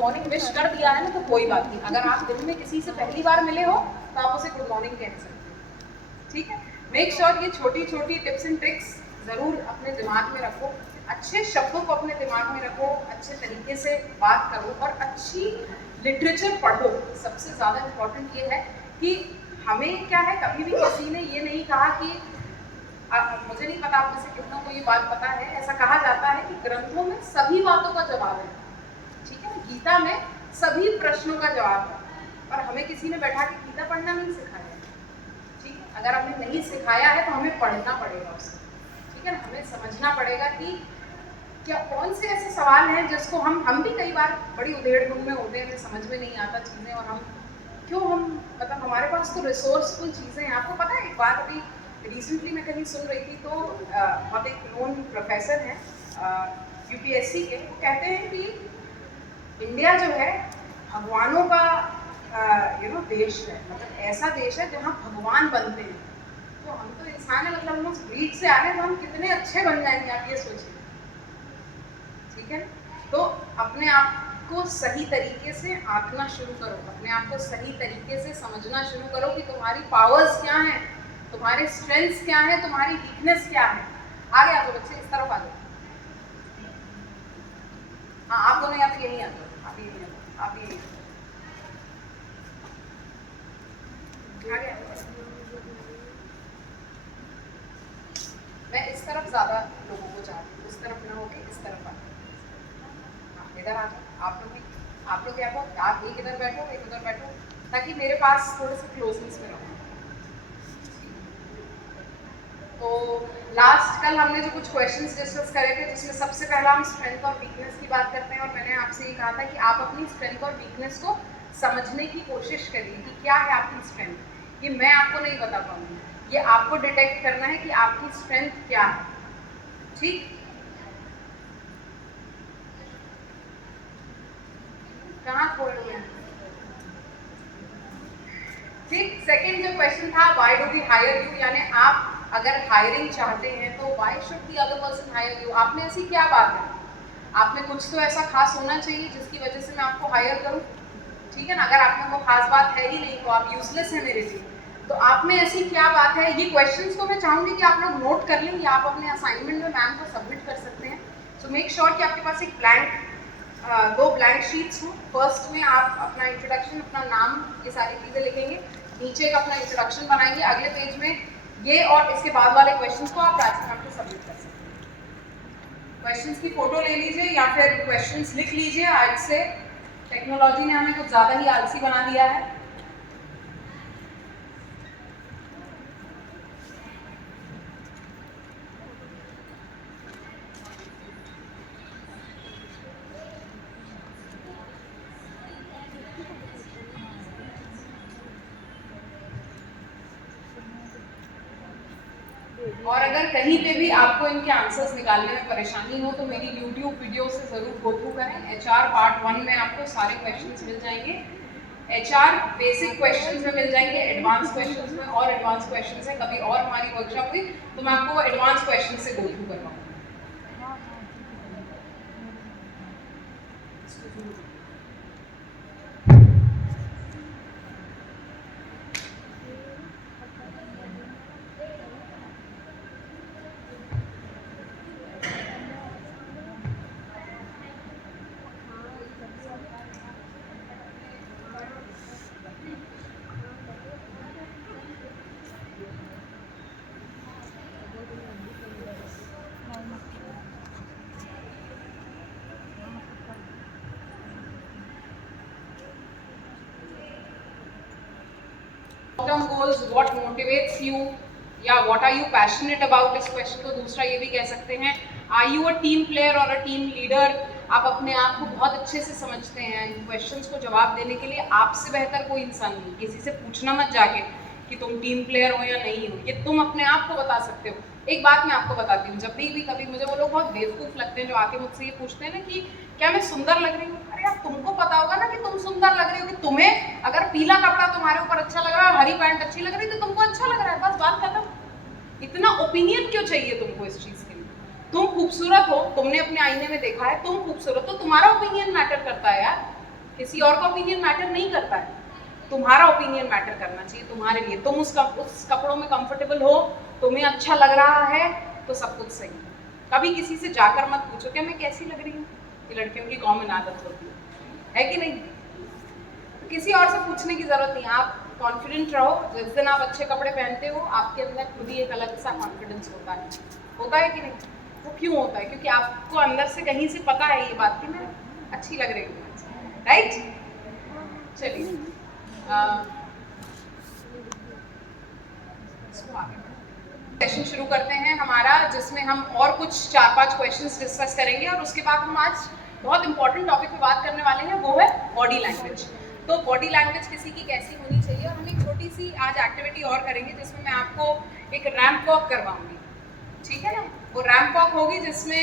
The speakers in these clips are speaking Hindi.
मॉर्निंग विश कर दिया है ना तो कोई बात नहीं। अगर आप दिन में किसी से पहली बार मिले हो तो आप उसे गुड मॉर्निंग कह सकते हो, ठीक है। मेक श्योर ये छोटी छोटी टिप्स एंड ट्रिक्स ज़रूर अपने दिमाग में रखो, अच्छे शब्दों को अपने दिमाग में रखो, अच्छे तरीके से बात करो और अच्छी लिटरेचर पढ़ो। सबसे ज़्यादा इम्पोर्टेंट ये है कि हमें क्या है, कभी भी किसी ने ये नहीं कहा कि मुझे नहीं पता आप में से कितनों को ये बात पता है, ऐसा कहा जाता है कि ग्रंथों में सभी बातों का जवाब है, ठीक है। गीता में सभी प्रश्नों का जवाब है, और हमें किसी ने बैठा के गीता पढ़ना नहीं सिखाया, ठीक है। अगर हमने नहीं सिखाया है तो हमें पढ़ना पड़ेगा उसे, ठीक है ना। हमें समझना पड़ेगा कि क्या कौन से ऐसे सवाल हैं जिसको हम भी कई बार बड़ी उधेड़-बुन में होते हैं, हमें समझ में नहीं आता चीज़ें, और हम क्यों हम मतलब हमारे पास तो रिसोर्सफुल चीज़ें हैं। आपको पता है एक बात अभी रिसेंटली मैं कहीं सुन रही थी, तो बहुत एक नोन प्रोफेसर हैं यूपीएससी के, वो कहते हैं कि इंडिया जो है भगवानों का देश है, मतलब ऐसा देश है जहाँ भगवान बनते हैं। तो हम तो इंसान है, मतलब हम उस ब्रीड से आ रहे हैं, तो हम कितने अच्छे बन जाएंगे आप ये सोचिए, ठीक है। तो अपने आप को सही तरीके से आंकना शुरू करो, अपने आप को सही तरीके से समझना शुरू करो कि तुम्हारी पावर्स क्या हैं, तुम्हारे स्ट्रेंथ्स क्या है, तुम्हारी वीकनेस क्या है। आगे आ जाओ बच्चे, इस तरफ आ जाओ। हाँ आप दोनों या फिर यहीं आ जाओ, आप यहीं आ जाओ, आप यहीं आगे आ जाओ। मैं इस तरफ ज्यादा लोगों को चाहती हूँ, उस तरफ ना होके इस तरफ आ जाओ। हाँ इधर आ जाओ, आप लोग क्या हो, आप एक इधर बैठो, एक उधर बैठो, ताकि मेरे पास थोड़े से क्लोजनेस में रहो। तो लास्ट कल हमने जो कुछ क्वेश्चंस डिस्कस करे थे, जिसमें सबसे पहला हम स्ट्रेंथ और वीकनेस की बात करते हैं, और मैंने आपसे ये कहा था कि आप अपनी स्ट्रेंथ और वीकनेस को समझने की कोशिश करिए कि क्या है आपकी स्ट्रेंथ। ये मैं आपको नहीं बता पाऊंगी, ये आपको डिटेक्ट करना है कि आपकी स्ट्रेंथ क्या है, ठीक। कहाँ खोल रही है, ठीक। सेकेंड जो क्वेश्चन था, why do we hire you, यानी आप अगर हायरिंग चाहते हैं तो why should the other person hire you. आप में ऐसी क्या बात है, आप में कुछ तो ऐसा खास होना चाहिए जिसकी वजह से मैं आपको हायर करूं, ठीक है ना। अगर आप में वो खास बात है ही नहीं तो आप यूजलेस है मेरे लिए। तो आप में ऐसी क्या बात है, ये क्वेश्चंस को मैं चाहूंगी कि आप लोग नोट कर लें, या आप अपने असाइनमेंट में मैम को सबमिट कर सकते हैं। सो मेक श्योर कि आपके पास एक ब्लैंक 2 ब्लैंक शीट्स हो। फर्स्ट में आप अपना इंट्रोडक्शन, अपना नाम, ये सारी चीज़ें लिखेंगे, नीचे एक अपना इंट्रोडक्शन बनाएंगे, अगले पेज में ये और इसके बाद वाले क्वेश्चंस को आप राज मैम को सबमिट कर सकते हैं। क्वेश्चंस की फोटो ले लीजिए या फिर क्वेश्चंस लिख लीजिए। आज से टेक्नोलॉजी ने हमें कुछ ज़्यादा ही आलसी बना दिया है। और अगर कहीं पे भी आपको इनके आंसर्स निकालने में परेशानी हो तो मेरी YouTube वीडियो से ज़रूर गो थ्रू करें। HR पार्ट 1 में आपको सारे क्वेश्चंस मिल जाएंगे, HR बेसिक क्वेश्चंस में मिल जाएंगे, एडवांस क्वेश्चंस में और एडवांस क्वेश्चंस है। कभी और हमारी वर्कशॉप हुई तो मैं आपको एडवांस क्वेश्चन से गो थ्रू करवाऊंगी। Long-term goals, what motivates you, या what are you passionate about, इस क्वेश्चन को दूसरा ये भी कह सकते हैं। Are you a team player or a team leader? आप अपने आप को बहुत अच्छे से समझते हैं। इन क्वेश्चंस को जवाब देने के लिए आपसे बेहतर कोई इंसान नहीं। किसी से पूछना मत जाके कि तुम टीम प्लेयर हो या नहीं हो, ये तुम अपने आप को बता सकते हो। एक बात मैं आपको बताती हूँ, जब भी कभी मुझे वो लोग बहुत बेवकूफ़ लगते हैं जो आके मुझसे ये पूछते हैं ना कि क्या मैं सुंदर लग रही हूँ। अरे यार तुमको पता होगा ना कि तुम सुंदर लग रही हो, कि तुम्हें अगर पीला कपड़ा तुम्हारे ऊपर अच्छा लग रहा है और हरी पैंट अच्छी लग रही है तो तुमको अच्छा लग रहा है, बस बात खत्म। इतना ओपिनियन क्यों चाहिए तुमको इस चीज़ के लिए? तुम खूबसूरत हो, तुमने अपने आईने में देखा है, तुम खूबसूरत हो, तुम्हारा ओपिनियन मैटर करता है यार। किसी और का ओपिनियन मैटर नहीं करता है, तुम्हारा ओपिनियन मैटर करना चाहिए तुम्हारे लिए। तुम उस कपड़ों में कंफर्टेबल हो, तुम्हें अच्छा लग रहा है तो सब कुछ सही है। कभी किसी से जाकर मत पूछो क्या मैं कैसी लग रही हूँ, ये लड़कियों की कॉमन आदत होती है कि नहीं? किसी और से पूछने की जरूरत नहीं, आप कॉन्फिडेंट रहो। जिस दिन आप अच्छे कपड़े पहनते हो आपके अंदर खुद ही एक अलग सा कॉन्फिडेंस होता है कि नहीं? वो क्यों होता है? क्योंकि आपको अंदर से कहीं से पता है ये बात कि मैं अच्छी लग रही हूँ, राइट? चलिए सेशन शुरू करते हैं हमारा, जिसमें हम और कुछ 4-5 क्वेश्चंस डिस्कस करेंगे और उसके बाद हम आज बहुत इंपॉर्टेंट टॉपिक पे बात करने वाले हैं, वो है बॉडी लैंग्वेज। तो बॉडी लैंग्वेज किसी की कैसी होनी चाहिए, और हम एक छोटी सी आज एक्टिविटी और करेंगे जिसमें मैं आपको एक रैंप वॉक करवाऊंगी, ठीक है ना? वो रैंप वॉक होगी जिसमें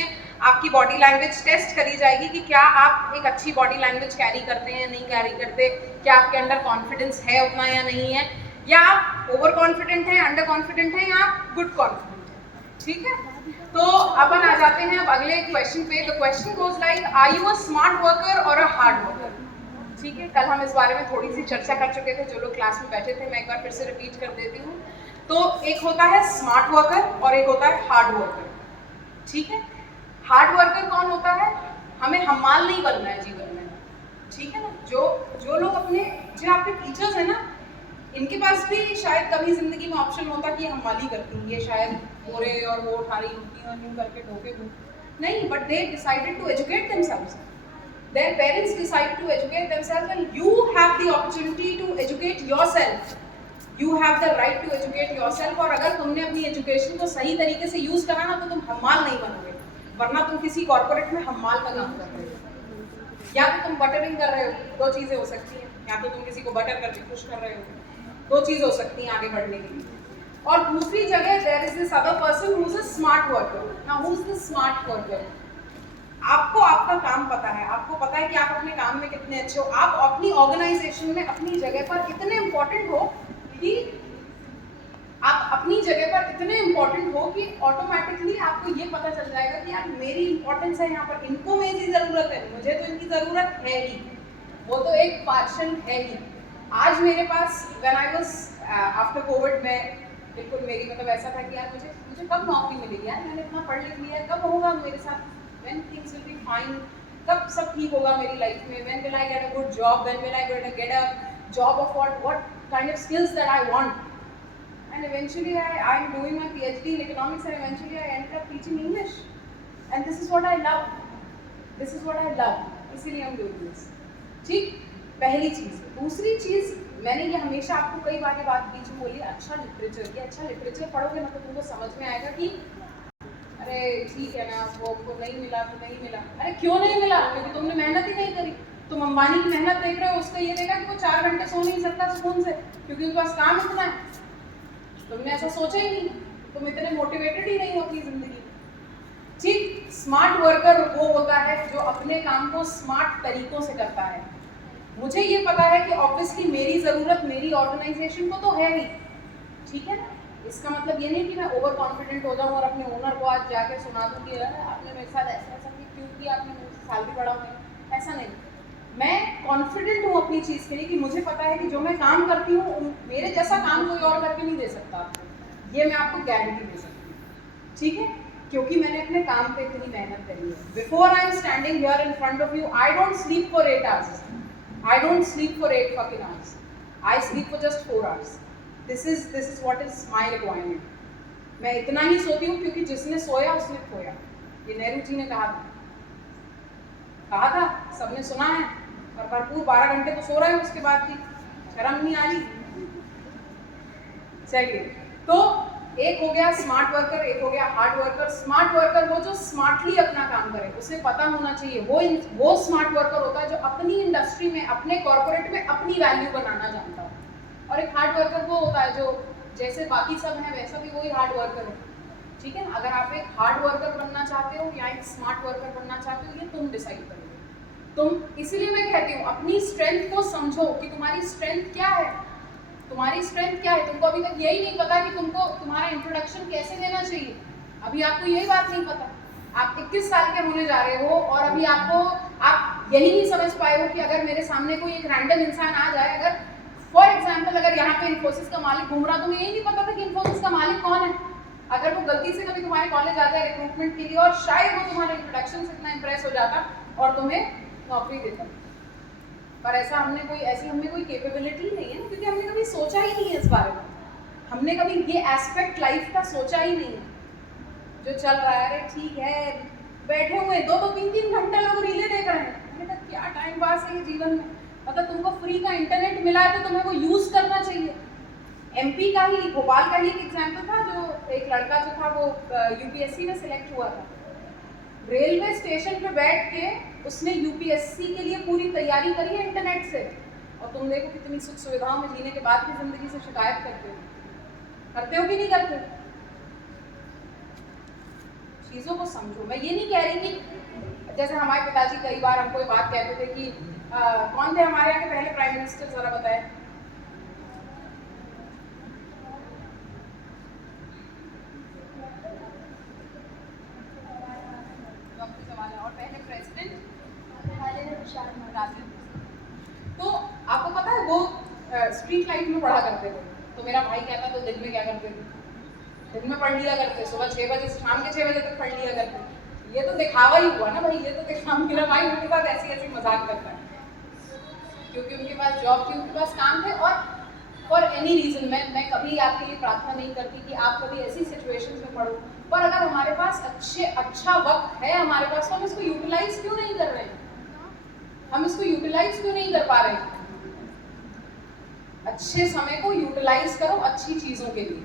आपकी बॉडी लैंग्वेज टेस्ट करी जाएगी कि क्या आप एक अच्छी बॉडी लैंग्वेज कैरी करते हैं, नहीं कैरी करते, क्या आपके अंदर कॉन्फिडेंस है उतना या नहीं है, या आप ओवर कॉन्फिडेंट हैं, अंडर कॉन्फिडेंट हैं, या आप गुड कॉन्फिडेंट हैं, ठीक है? तो अपन आ जाते हैं अब अगले क्वेश्चन पे। The question goes like, are you a smart worker or a hard worker? ठीक है, कल हम इस बारे में थोड़ी सी चर्चा कर चुके थे, जो लोग क्लास में बैठे थे, मैं एक बार फिर से रिपीट कर देती हूँ। तो एक होता है स्मार्ट वर्कर और एक होता है हार्ड वर्कर, ठीक है? हार्ड वर्कर कौन होता है? हमें हम्माल नहीं बनना है जीवन में, ठीक है ना? जो लोग अपने, जो आपके टीचर्स हैं ना, इनके पास भी शायद कभी जिंदगी में ऑप्शन होता कि हम्माली करती हैं, ये शायद बोरे और वो उठा रही होती और यूं करके ढोके नहीं, but they decided to educate themselves. Their parents decide to educate themselves, and you have the opportunity to educate yourself. You have the right to educate yourself. और अगर तुमने अपनी एजुकेशन को सही तरीके से यूज करा ना तो तुम हम्माल नहीं बनोगे, वरना तुम किसी कॉर्पोरेट में हम्माल का काम कर रहे हो, या तो तुम बटरिंग कर रहे हो, दो चीजें हो सकती हैं, या तो तुम किसी को बटर करके खुश कर रहे हो, दो चीज हो सकती हैं आगे बढ़ने के लिए। और दूसरी जगह there is this other person who is a smart worker. Now who is the smart worker? आपको आपका काम पता है, आपको पता है कि आप अपने काम में कितने अच्छे हो, आप अपनी ऑर्गेनाइजेशन में अपनी जगह पर इतने इंपॉर्टेंट हो कि आप अपनी जगह पर इतने इंपॉर्टेंट हो कि ऑटोमेटिकली आपको ये पता चल जाएगा कि यार मेरी इंपॉर्टेंस है यहाँ पर, इनको मेरी ज़रूरत है, मुझे तो इनकी ज़रूरत है ही, वो तो एक पार्शन है ही। आज मेरे पास when I was after Covid में बिल्कुल मेरी मतलब ऐसा था कि यार मुझे कब नौकरी मिलेगी, यार मैंने इतना पढ़ लिख लिया, कब होगा मेरे साथ, when things will be fine, कब सब ठीक होगा मेरी लाइफ में, when will I get a good job, when will I get a job of what kind of skills that I want, and eventually I'm doing my PhD in economics, and eventually I ended up teaching English, and this is what I love, इसीलिए हम doing this, ठीक? पहली चीज़। दूसरी चीज़, मैंने ये हमेशा आपको कई बार ये बात बीच में बोली, अच्छा लिटरेचर पढ़ोगे ना तो तुमको समझ में आएगा कि अरे ठीक है ना, वो नहीं मिला तो नहीं मिला। अरे क्यों नहीं मिला? क्योंकि तुमने मेहनत ही नहीं करी। तुम अंबानी की मेहनत देख रहे हो, उसका ये देखा कि वो 4 घंटे सो नहीं सकता सुकून से, क्योंकि उनके पास काम इतना है। तुमने ऐसा सोचा ही नहीं, तुम इतने मोटिवेटेड ही नहीं हो अपनी जिंदगी में, ठीक? स्मार्ट वर्कर वो होता है जो अपने काम को स्मार्ट तरीकों से करता है। मुझे ये पता है कि ऑब्वियसली मेरी ज़रूरत मेरी ऑर्गेनाइजेशन को तो है ही, ठीक है ना? इसका मतलब ये नहीं कि मैं ओवर कॉन्फिडेंट हो जाऊँ और अपने ओनर को आज जाके सुना दूँ कि आपने मेरे साथ ऐसा क्यों किया, आपने मुझसे सैलरी बढ़ाओ, ऐसा नहीं। मैं कॉन्फिडेंट हूँ अपनी चीज़ के लिए कि मुझे पता है कि जो मैं काम करती हूँ मेरे जैसा काम कोई और करके नहीं दे सकता आपको, ये मैं आपको गारंटी दे सकती हूँ, ठीक है? क्योंकि मैंने अपने काम पे इतनी मेहनत करी है। Before I am standing here in front of you, I don't sleep for 8 hours, I don't sleep for 8 fucking hours. I sleep for just 4 hours. This is what is my requirement. मैं इतना ही सोती हूँ क्योंकि जिसने सोया उसने खोया, ये नेहरू जी ने कहा था, सबने सुना है, और भरपूर 12 घंटे तो सो रहे हैं, उसके बाद भी शर्म नहीं आ रही। चलिए, तो एक हो गया स्मार्ट वर्कर, एक हो गया हार्ड वर्कर। स्मार्ट वर्कर वो जो स्मार्टली अपना काम करे, उसे पता होना चाहिए, वो स्मार्ट वर्कर होता है जो अपनी इंडस्ट्री में, अपने कॉर्पोरेट में अपनी वैल्यू बनाना जानता है। और एक हार्ड वर्कर वो होता है जो जैसे बाकी सब है वैसा भी वही हार्ड वर्कर है, ठीक है? अगर आप एक हार्ड वर्कर बनना चाहते हो या एक स्मार्ट वर्कर बनना चाहते हो, ये तुम डिसाइड करोगे। तुम, इसीलिए मैं कहती हूँ अपनी स्ट्रेंथ को समझो कि तुम्हारी स्ट्रेंथ क्या है, तुम्हारी स्ट्रेंथ क्या है। तुमको अभी तक यही नहीं पता कि तुमको तुम्हारा इंट्रोडक्शन कैसे देना चाहिए, अभी आपको यही बात नहीं पता। आप 21 साल के होने जा रहे हो और अभी आप यही नहीं समझ पाए हो कि अगर मेरे सामने कोई एक रैंडम इंसान आ जाए, अगर फॉर एग्जाम्पल अगर यहाँ पे इन्फोसिस का मालिक घूम रहा, तुम्हें यही नहीं पता था कि इन्फोसिस का मालिक कौन है, अगर वो गलती से कभी तुम्हारे कॉलेज आ जाए रिक्रूटमेंट के लिए और शायद वो तुम्हारे इंट्रोडक्शन से इतना इंप्रेस हो जाता और तुम्हें नौकरी देता, पर ऐसा हमने कोई कैपेबिलिटी नहीं है ना, क्योंकि हमने कभी सोचा ही नहीं है इस बारे में, हमने कभी ये एस्पेक्ट लाइफ का सोचा ही नहीं है। जो चल रहा है, अरे ठीक है, बैठे हुए 2-3 घंटे लोग रीले देख रहे हैं, मैंने कहा क्या टाइम पास है ये जीवन में, मतलब तुमको फ्री का इंटरनेट मिला है तो तुम्हें वो यूज करना चाहिए। एमपी का ही, भोपाल का ही एक एग्जाम्पल था, जो एक लड़का जो था वो यूपीएससी में सिलेक्ट हुआ था, रेलवे स्टेशन पे बैठ के उसने यूपीएससी के लिए पूरी तैयारी करी है इंटरनेट से, और तुम देखो कितनी सुख सुविधाओं में जीने के बाद भी जिंदगी से शिकायत करते हो कि नहीं करते? चीजों को समझो। मैं ये नहीं कह रही कि जैसे हमारे पिताजी कई बार हमको ये बात कहते थे कि कौन थे हमारे यहाँ के पहले प्राइम मिनिस्टर, जरा बताएं। डॉक्टर जवाहरलाल, और पहले प्रेसिडेंट राजेंद्र। तो आपको पता है वो स्ट्रीट लाइट में पढ़ा करते थे, तो मेरा भाई कहता तो दिन में क्या करते थे, दिन में पढ़ लिया करते, सुबह 6 बजे से शाम के 6 बजे तक पढ़ लिया करते। ये तो दिखावा ही हुआ ना भाई, ये तो दिखावा। मेरा भाई उनके साथ ऐसी मजाक करता है, क्योंकि उनके पास जॉब थी, उनके पास काम थे, और फॉर एनी रीजन मैं कभी आपके लिए प्रार्थना नहीं करती कि आप कभी ऐसी सिचुएशंस में पढ़ो, पर अगर हमारे पास अच्छा वक्त है हमारे पास, तो हम इसको यूटिलाइज क्यों नहीं कर रहे हैं? हम इसको यूटिलाइज क्यों नहीं कर पा रहे हैं? अच्छे समय को यूटिलाइज करो अच्छी चीजों के लिए,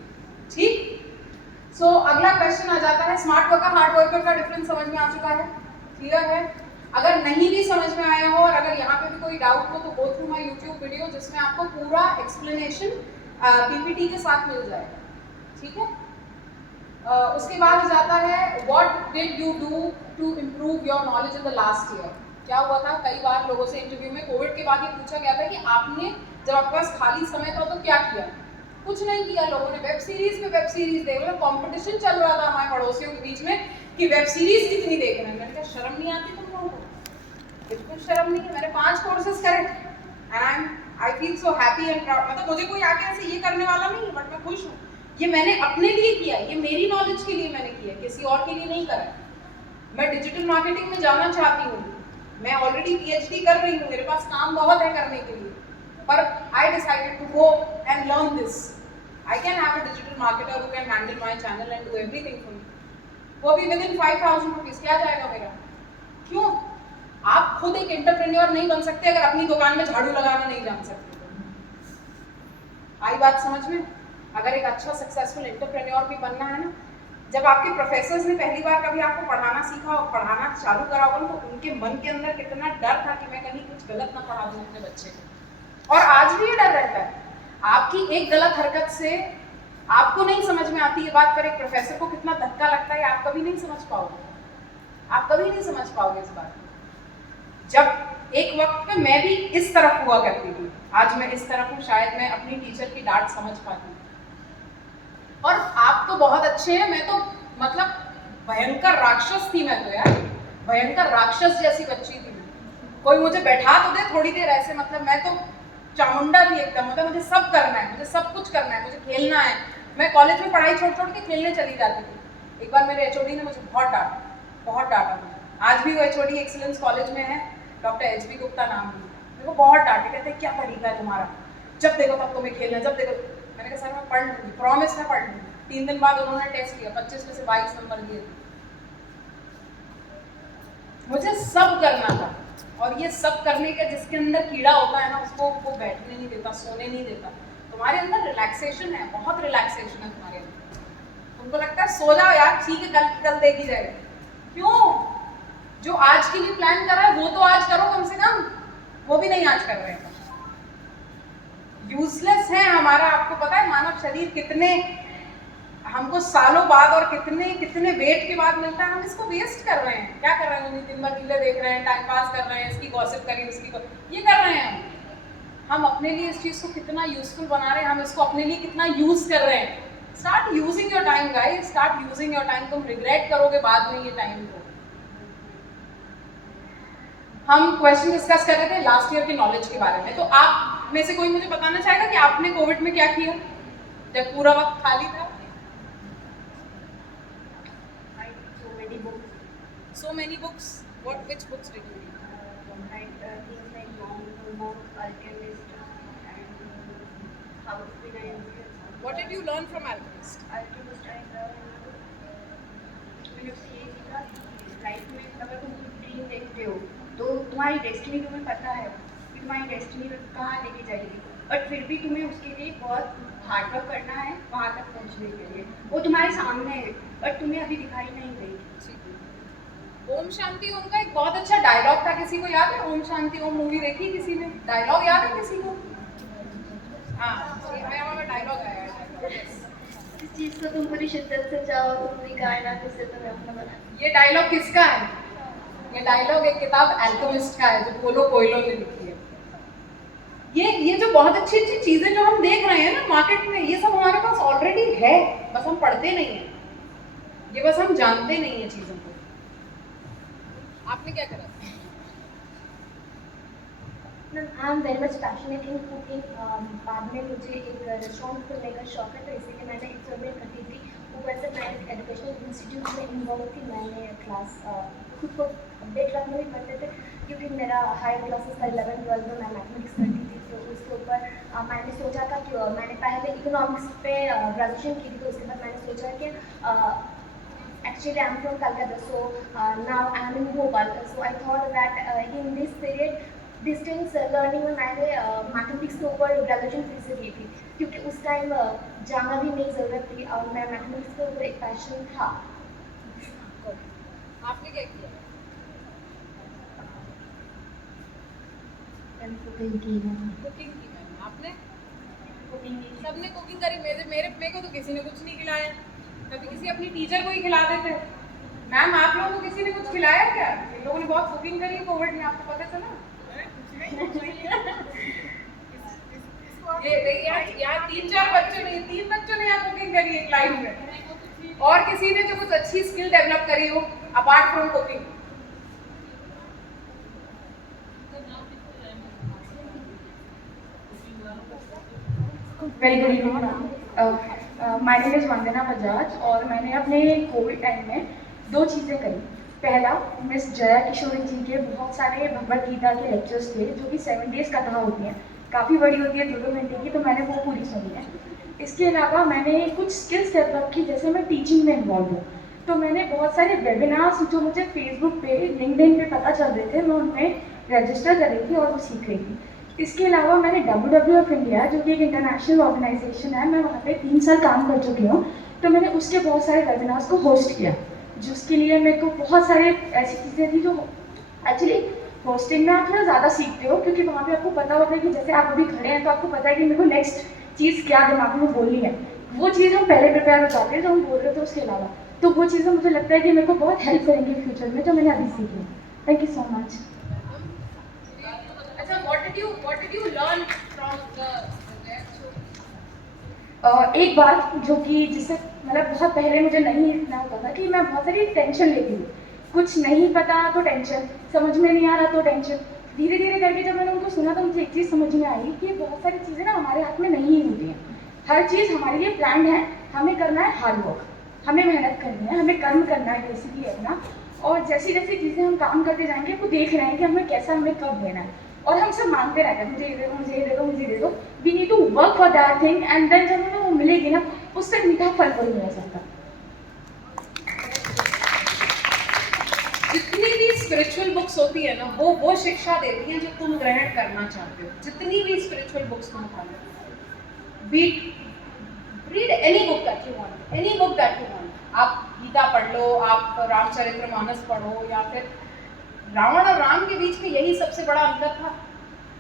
ठीक? सो अगला क्वेश्चन आ जाता है, स्मार्ट वर्कर हार्ड वर्कर का डिफरेंस समझ में आ चुका है, क्लियर है? अगर नहीं भी समझ में आया हो और अगर यहाँ पे भी कोई डाउट हो तो go through my YouTube video, जिसमें आपको पूरा एक्सप्लेनेशन पीपीटी के साथ मिल जाएगा, ठीक है? उसके बाद जाता है what did you do to improve your knowledge in the last year. क्या हुआ था, कई बार लोगों से इंटरव्यू में कोविड के बाद ये पूछा गया था कि आपने जब आपके पास खाली समय था तो क्या किया? कुछ नहीं किया, लोगों ने वेब सीरीज पे वेब सीरीज देख लो। कंपटीशन चल रहा था हमारे पड़ोसियों के बीच में कि वेब सीरीज कितनी देख रहे हैं। मैंने कहा शर्म नहीं आती तुम लोगों को? बिल्कुल शर्म नहीं है। मैंने 5 कोर्सेज करे and I feel so happy and proud. मतलब मुझे कोई आके ऐसे ये करने वाला नहीं है, बट मैं खुश हूँ। ये मैंने अपने लिए किया, ये मेरी नॉलेज के लिए मैंने किया, किसी और के लिए नहीं करा। मैं डिजिटल मार्केटिंग में जाना चाहती हूँ, मैं ऑलरेडी पीएचडी कर रही हूँ, मेरे पास काम बहुत है करने के लिए, पर I decided to go and learn this. I can have a digital marketer who can handle my channel and do everything for me. वो भी within 5,000 rupees, क्या जाएगा मेरा? क्यों? आप खुद एक एंटरप्रेन्योर नहीं बन सकते अगर अपनी दुकान में झाड़ू लगाना नहीं जान सकते। आई बात समझ में? अगर एक अच्छा सक्सेसफुल एंटरप्रेन्योर भी बनना है ना, जब आपके प्रोफेसर्स ने पहली बार कभी आपको पढ़ाना सीखा और पढ़ाना चालू करा होगा तो उनके मन के अंदर कितना डर था कि मैं कहीं कुछ गलत ना पढ़ा दूं अपने बच्चे को, और आज भी ये डर रहता है। आपकी एक गलत हरकत से आपको नहीं समझ में आती है बात, पर एक प्रोफेसर को कितना धक्का लगता है आप कभी नहीं समझ पाओगे, आप कभी नहीं समझ पाओगे इस बात को। जब एक वक्त में मैं भी इस तरफ हुआ करती थी, आज मैं इस तरफ हूँ, शायद मैं अपनी टीचर की डांट समझ पाती हूँ। और आप तो बहुत अच्छे हैं, मैं तो मतलब भयंकर राक्षस थी, मैं तो यार भयंकर राक्षस जैसी बच्ची थी। कोई मुझे बैठा तो दे थोड़ी देर ऐसे, मतलब मैं तो चामुंडा थी एकदम, मतलब मुझे सब करना है, मुझे सब कुछ करना है, मुझे खेलना है। मैं कॉलेज में पढ़ाई छोड़ छोड़ के खेलने चली जाती थी। एक बार मेरे एचओडी ने मुझे बहुत डांटा मुझे। आज भी वो एचओडी एक्सीलेंस कॉलेज में है, डॉक्टर एचबी गुप्ता नाम है, मेरे को बहुत डांटे, कहते हैं क्या तरीका है तुम्हारा, जब देखो तब तुम्हें खेलना, जब देखो। मैंने कहा सर मैं पढ़ लूँगी, प्रॉमिस मैं पढ़ लूँगी। 3 दिन बाद उन्होंने टेस्ट किया, 25 में से 22 नंबर दिए थे। मुझे सब करना था, और ये सब करने का जिसके अंदर कीड़ा होता है ना, उसको वो बैठने नहीं देता, सोने नहीं देता। तुम्हारे अंदर रिलैक्सेशन है, बहुत रिलैक्सेशन है तुम्हारे अंदर। तुमको लगता है सो जाओ यार, ठीक है कल देखी जाएगी। क्यों? जो आज के लिए प्लान कर रहा है वो तो आज करो कम से कम, वो भी नहीं आज कर रहे हैं। यूजलेस है हमारा, आपको पता है मानव शरीर कितने हमको सालों बाद और कितने वेट के बाद मिलता है, हम इसको वेस्ट कर रहे हैं। क्या कर रहे हैं? दिन भर रीलें देख रहे हैं, टाइम पास कर रहे हैं, इसकी गॉसिप करिए, उसकी ये कर रहे हैं। हम अपने लिए इस चीज़ को कितना यूजफुल बना रहे हैं, हम इसको अपने लिए कितना यूज कर रहे हैं। Start using your time guys, start using your time. तुम रिग्रेट करोगे बाद में ये टाइम को। हम क्वेश्चन डिस्कस कर रहे थे लास्ट ईयर के नॉलेज के बारे में। तो आप में से कोई मुझे बताना चाहेगा कि आपने कोविड में क्या किया जब पूरा वक्त खाली था? So many books. Which books did you read? Things like Monk, Alchemist, and How to Be an Influencer. What did you learn from Alchemist? Alchemist, I learned मैंने उससे ये सीखा कि लाइफ में अगर तुम कुछ ड्रीम देखते हो तो तुम्हारी डेस्टिनी तुम्हें पता है कि तुम्हारी डेस्टिनी कहाँ लेके जाएगी, बट फिर भी तुम्हें उसके लिए बहुत हार्ड वर्क करना है वहाँ तक पहुँचने के लिए। वो तुम्हारे सामने है बट तुम्हें अभी दिखाई नहीं देगी। ओम शांति ओम का एक बहुत अच्छा डायलॉग था, किसी को याद है? ओम शांति ओम मूवी देखी किसी ने? डायलॉग याद है किसी को? हाँ, हमारा डायलॉग आया। इस चीज को तुम पूरी शिद्दत से चाहो तो पूरी कायनात से तुम्हें अपना बना। ये डायलॉग किसका है? ये डायलॉग एक किताब अल्केमिस्ट का है जो पोलो कोएल्हो ने लिखी है। ये जो बहुत अच्छी अच्छी चीजें जो हम देख रहे हैं ना मार्केट में, ये सब हमारे पास ऑलरेडी है, बस हम पढ़ते नहीं है, ये बस हम जानते नहीं है चीजों को। आपने क्या करा? I am very much passionate in cooking. बाद में मुझे एक रेस्टोरेंट खोलने का शौक है, तो इसीलिए मैंने एक्सपेरिमेंट करती थी। ऊपर से मैं एजुकेशनल इंस्टीट्यूट में इन्वॉल्व थी। मैंने क्लास खुद को अपडेट रखने भी पड़ते थे क्योंकि मेरा हायर क्लासेस का 11-12 में मैं मैथमेटिक्स करती थी। तो उसके ऊपर मैंने सोचा था कि मैंने पहले इकोनॉमिक्स पे ग्रेजुएशन की थी, तो उसके बाद मैंने सोचा कि actually I'm from Calcutta, so now I'm in Bhopal. So I thought that in this period distance learning में मैंने मैथमेटिक्स के ऊपर ग्रेजुएशन फिर से की थी क्योंकि उस टाइम जाना भी नहीं ज़रूरत थी और मैं मैथमेटिक्स के ऊपर एक पैशन था। आपने क्या किया? कुकिंग की मैंने। आपने? कुकिंग की। सबने कुकिंग करी। मेरे को तो किसी ने कुछ नहीं खिलाया। कभी किसी अपनी टीचर को ही खिला देते। मैम आप लोगों को किसी ने कुछ खिलाया क्या? इन लोगों ने बहुत कुकिंग करी है कोविड में, आपको पता चला? ये यार 3-4 बच्चों ने 3 बच्चों ने यहाँ कुकिंग करी है लाइफ में, और किसी ने जो कुछ अच्छी स्किल डेवलप करी हो apart from cooking. Very good evening ma'am. My name is Vandana Bajaj और मैंने अपने कोविड टाइम में 2 चीज़ें करी। पहला, मिस जया किशोरी जी के बहुत सारे भगवद गीता के लेक्चर्स थे जो कि 7 डेज़ कथा होती हैं, काफ़ी बड़ी होती है, 2-2 घंटे की, तो मैंने वो पूरी सुनी है। इसके अलावा मैंने कुछ स्किल्स डेवलप की, जैसे मैं टीचिंग में इन्वॉल्व हूँ, तो मैंने बहुत सारे वेबिनार्स जो मुझे फेसबुक पे, लिंक्डइन पे पता चल रहे थे, मैं उनमें रजिस्टर कर रही थी और वो सीख रही थी। इसके अलावा मैंने WWF इंडिया, जो कि एक इंटरनेशनल ऑर्गेनाइजेशन है, मैं वहाँ पे 3 साल काम कर चुकी हूँ, तो मैंने उसके बहुत सारे वेबिनार्स को होस्ट किया, जिसके लिए मेरे को बहुत सारे ऐसी चीज़ें थी जो एक्चुअली होस्टिंग में आप थोड़ा ज़्यादा सीखते हो, क्योंकि वहाँ पे आपको पता होता है कि जैसे आप अभी खड़े हैं तो आपको पता है कि मेरे को नेक्स्ट चीज़ क्या दिमाग में बोलनी है, वो चीज़ हम पहले प्रिपेयर हो जाते हैं जो हम बोल रहे थे उसके अलावा, तो वो चीज़ें मुझे लगता है कि मेरे को बहुत हेल्प करेंगी फ्यूचर में, जो मैंने अभी सीखी। Thank you so much. What did you learn from the एक बात जो कि जिससे मतलब बहुत पहले मुझे नहीं इतना होता था कि मैं बहुत सारी टेंशन लेती हूँ, कुछ नहीं पता तो टेंशन, समझ में नहीं आ रहा तो टेंशन। धीरे धीरे करके जब मैंने उनको सुना तो मुझे एक चीज़ समझ में आई कि बहुत सारी चीज़ें ना हमारे हाथ में नहीं होती हैं, हर चीज़ हमारे लिए प्लान है, हमें करना है हार्ड वर्क, हमें मेहनत करनी है, हमें कर्म करना है बेसिकली अपना, और जैसी जैसी चीज़ें हम काम करते जाएंगे वो देख रहे हैं कि हमें कैसा, हमें कब देना है, और हम सब मांगते रहते हैं मुझे ये दे दो, मुझे ये दे दो, मुझे दे दो। We need to work for that thing and then जब हमें वो मिलेगी ना, उससे मीठा फल कोई नहीं मिल सकता। जितनी भी स्पिरिचुअल बुक्स होती है ना, वो शिक्षा देती हैं जो तुम ग्रहण करना चाहते हो। जितनी भी स्पिरिचुअल बुक्स तुम पढ़ो, read any book that you want, any book that you want. आप गीता पढ़ लो, आप रामचरितमानस पढ़ो, या फिर रावण और राम के बीच में यही सबसे बड़ा अंतर था